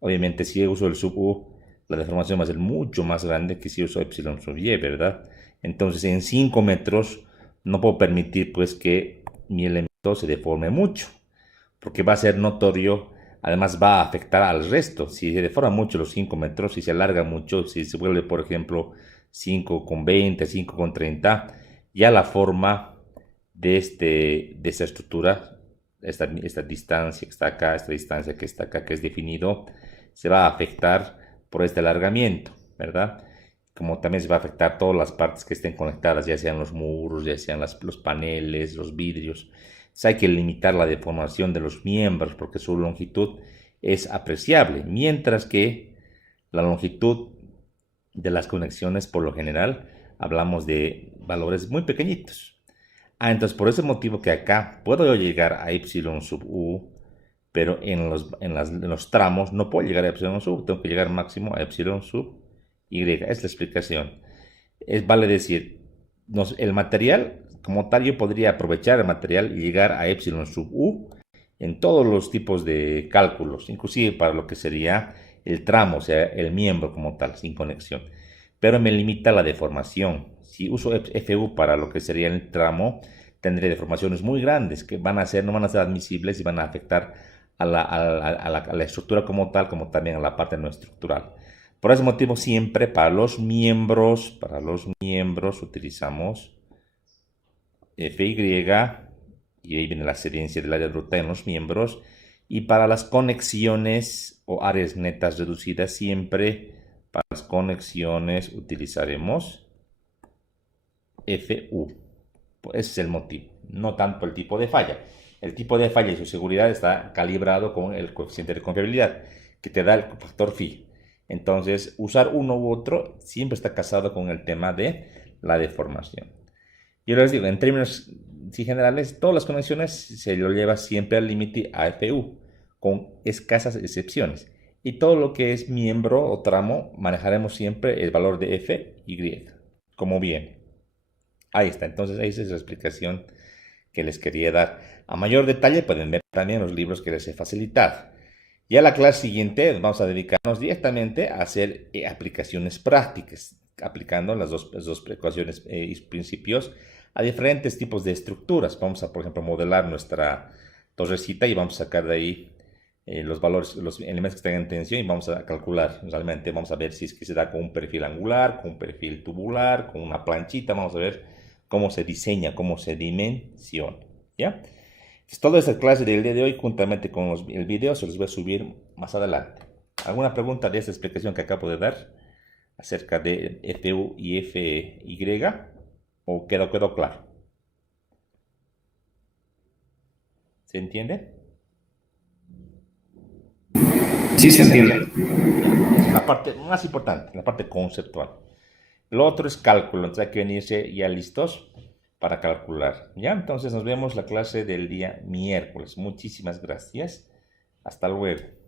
Obviamente si yo uso el sub u, la deformación va a ser mucho más grande que si uso epsilon sub y, ¿verdad? Entonces en 5 metros no puedo permitir pues que mi elemento se deforme mucho, porque va a ser notorio, además va a afectar al resto. Si se deforma mucho los 5 metros, si se alarga mucho, si se vuelve por ejemplo 5,20, 5,30, ya la forma de esta estructura, esta distancia que está acá, esta distancia que está acá, que es definido, se va a afectar por este alargamiento, ¿verdad? Como también se va a afectar todas las partes que estén conectadas, ya sean los muros, ya sean los paneles, los vidrios. Entonces hay que limitar la deformación de los miembros porque su longitud es apreciable, mientras que la longitud de las conexiones, por lo general, hablamos de valores muy pequeñitos. Entonces por ese motivo que acá puedo yo llegar a epsilon sub u, pero en los tramos no puedo llegar a epsilon sub, tengo que llegar máximo a epsilon sub y. Es la explicación. Vale decir, el material como tal, yo podría aprovechar el material y llegar a epsilon sub u en todos los tipos de cálculos, inclusive para lo que sería el tramo, o sea, el miembro como tal, sin conexión. Pero me limita la deformación. Si uso FU para lo que sería el tramo, tendré deformaciones muy grandes que no van a ser admisibles y van a afectar a la estructura como tal, como también a la parte no estructural. Por ese motivo, siempre para los miembros utilizamos FY, y ahí viene la adherencia del área bruta en los miembros. Y para las conexiones o áreas netas reducidas, siempre para las conexiones utilizaremos FU. Pues ese es el motivo, no tanto el tipo de falla. El tipo de falla y su seguridad está calibrado con el coeficiente de confiabilidad que te da el factor phi. Entonces, usar uno u otro siempre está casado con el tema de la deformación. Yo les digo, en términos generales, todas las conexiones se lo lleva siempre al límite AFU, con escasas excepciones. Y todo lo que es miembro o tramo, manejaremos siempre el valor de FY, como bien. Ahí está, entonces esa es la explicación que les quería dar. A mayor detalle pueden ver también los libros que les he facilitado. Ya la clase siguiente vamos a dedicarnos directamente a hacer aplicaciones prácticas, aplicando las dos ecuaciones y principios a diferentes tipos de estructuras. Vamos a, por ejemplo, modelar nuestra torrecita y vamos a sacar de ahí los valores, los elementos que están en tensión y vamos a calcular. Realmente vamos a ver si es que se da con un perfil angular, con un perfil tubular, con una planchita. Vamos a ver cómo se diseña, cómo se dimensiona, ¿ya? Entonces, toda esta clase del día de hoy, juntamente con el video, se los voy a subir más adelante. ¿Alguna pregunta de esta explicación que acabo de dar? acerca de FU y FY, o quedó claro. ¿Se entiende? Sí, se entiende. La parte más importante, la parte conceptual. Lo otro es cálculo, entonces hay que venirse ya listos para calcular. ¿Ya? Entonces nos vemos la clase del día miércoles. Muchísimas gracias. Hasta luego.